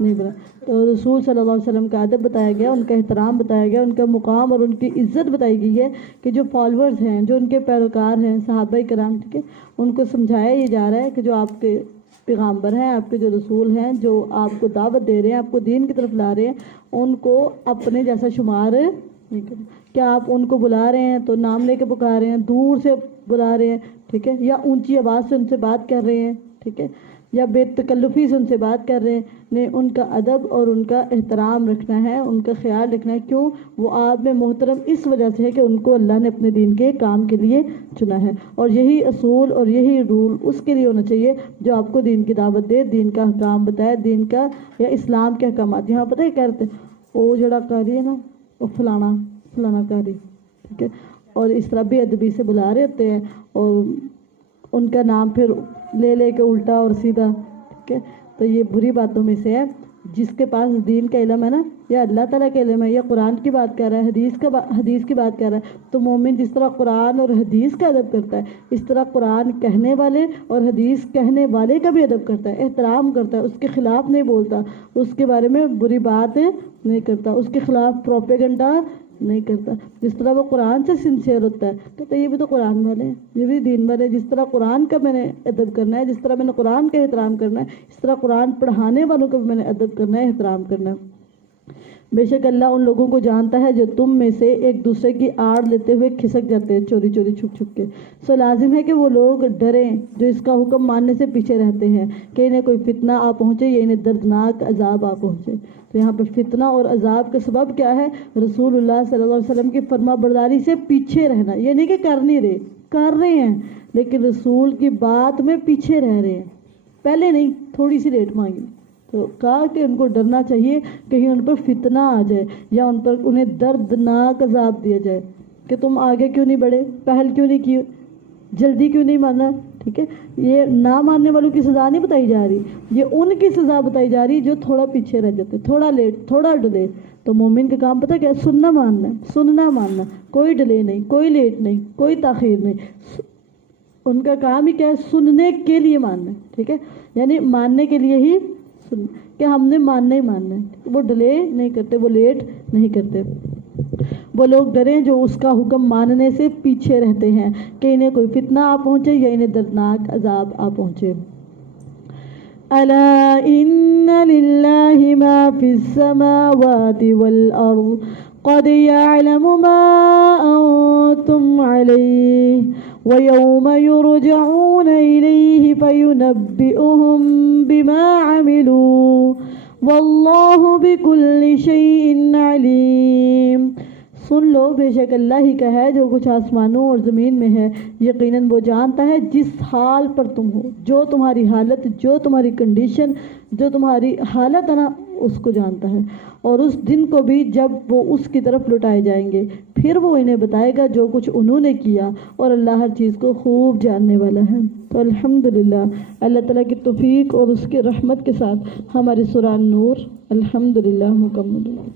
نہیں بلا۔ تو رسول صلی اللہ علیہ وسلم کا ادب بتایا گیا، ان کا احترام بتایا گیا، ان کا مقام اور ان کی عزت بتائی گئی ہے کہ جو فالورز ہیں، جو ان کے پیروکار ہیں، صحابہ کرام، ٹھیک ہے، ان کو سمجھایا یہ جا رہا ہے کہ جو آپ کے پیغامبر ہیں، آپ کے جو رسول ہیں، جو آپ کو دعوت دے رہے ہیں، آپ کو دین کی طرف لا رہے ہیں، ان کو اپنے جیسا شمار نہیں کرنا۔ کیا آپ ان کو بلا رہے ہیں تو نام لے کے پکار رہے ہیں، دور سے بلا رہے ہیں، ٹھیک ہے، یا اونچی آواز سے ان سے بات کر رہے ہیں، ٹھیک ہے، یا بے تکلفی سے ان سے بات کر رہے ہیں؟ نہیں، ان کا ادب اور ان کا احترام رکھنا ہے، ان کا خیال رکھنا ہے۔ کیوں؟ وہ آپ میں محترم اس وجہ سے ہے کہ ان کو اللہ نے اپنے دین کے کام کے لیے چنا ہے، اور یہی اصول اور یہی رول اس کے لیے ہونا چاہیے جو آپ کو دین کی دعوت دے، دین کا احکام بتائے، دین کا یا اسلام کے احکامات۔ یہاں پتہ ہے کیا کہتے ہیں، وہ جڑا قاری ہے نا، وہ فلانا قاری، ٹھیک ہے، اور اس طرح بے ادبی سے بلا رہے ہوتے ہیں، اور ان کا نام پھر لے کے الٹا اور سیدھا، ٹھیک ہے۔ تو یہ بری باتوں میں سے ہے۔ جس کے پاس دین کا علم ہے نا، یا اللہ تعالیٰ کا علم ہے، یا قرآن کی بات کر رہا ہے، حدیث کی بات کر رہا ہے، تو مومن جس طرح قرآن اور حدیث کا ادب کرتا ہے، اس طرح قرآن کہنے والے اور حدیث کہنے والے کا بھی ادب کرتا ہے، احترام کرتا ہے، اس کے خلاف نہیں بولتا، اس کے بارے میں بری بات نہیں کرتا، اس کے خلاف پروپیگنڈا نہیں کرتا. جس طرح وہ قرآن سے سنسیئر ہوتا ہے کہتا ہے یہ بھی تو قرآن والے ہیں, یہ بھی دین والے ہیں. جس طرح قرآن کا میں نے ادب کرنا ہے, جس طرح میں نے قرآن کا احترام کرنا ہے, اس طرح قرآن پڑھانے والوں کا بھی میں نے ادب کرنا ہے, احترام کرنا ہے. بے شک اللہ ان لوگوں کو جانتا ہے جو تم میں سے ایک دوسرے کی آڑ لیتے ہوئے کھسک جاتے ہیں چوری چوری چھپ چھپ کے. سو لازم ہے کہ وہ لوگ ڈریں جو اس کا حکم ماننے سے پیچھے رہتے ہیں کہ انہیں کوئی فتنہ آ پہنچے یا انہیں دردناک عذاب آ پہنچے. تو یہاں پہ فتنہ اور عذاب کا سبب کیا ہے؟ رسول اللہ صلی اللہ علیہ وسلم کی فرما برداری سے پیچھے رہنا. یہ نہیں کہ کر نہیں رہے, کر رہے ہیں لیکن رسول کی بات میں پیچھے رہ رہے ہیں, پہلے نہیں, تھوڑی سی لیٹ مانگی. تو کہا کہ ان کو ڈرنا چاہیے کہیں ان پر فتنہ آ جائے یا ان پر انہیں دردناک عذاب دیا جائے کہ تم آگے کیوں نہیں بڑھے, پہل کیوں نہیں کی, جلدی کیوں نہیں مانا. ٹھیک ہے, یہ نہ ماننے والوں کی سزا نہیں بتائی جا رہی, یہ ان کی سزا بتائی جا رہی جو تھوڑا پیچھے رہ جاتے, تھوڑا لیٹ, تھوڑا ڈلے. تو مومن کا کام پتہ کیا ہے؟ سننا ماننا, سننا ماننا, کوئی ڈلے نہیں, کوئی لیٹ نہیں, کوئی تاخیر نہیں. ان کا کام ہی کیا ہے؟ سننے کے لیے ماننا. ٹھیک ہے, یعنی ماننے کے لیے ہی کہ ہم نے ماننا ہی ماننا ہے. وہ ڈیلے نہیں کرتے, وہ لیٹ نہیں کرتے. وہ لوگ ڈریں جو اس کا حکم ماننے سے پیچھے رہتے ہیں کہ انہیں کوئی فتنہ آ پہنچے یا انہیں دردناک عذاب آ پہنچے. الا ان للہ ما فی السماوات والارض قد يعلم ما انتم علیہ وَيَوْمَ يُرْجَعُونَ إِلَيْهِ فَيُنَبِّئُهُم بِمَا عَمِلُوا وَاللَّهُ بِكُلِّ شَيْءٍ عَلِيمٌ. سن لو, بے شک اللہ ہی کا ہے جو کچھ آسمانوں اور زمین میں ہے. یقیناً وہ جانتا ہے جس حال پر تم ہو, جو تمہاری حالت, جو تمہاری کنڈیشن, جو تمہاری حالت ہے نا, اس کو جانتا ہے. اور اس دن کو بھی جب وہ اس کی طرف لٹائے جائیں گے, پھر وہ انہیں بتائے گا جو کچھ انہوں نے کیا, اور اللہ ہر چیز کو خوب جاننے والا ہے. تو الحمدللہ اللہ تعالیٰ کی توفیق اور اس کی رحمت کے ساتھ ہماری سورہ نور الحمدللہ مکمل ہوئی.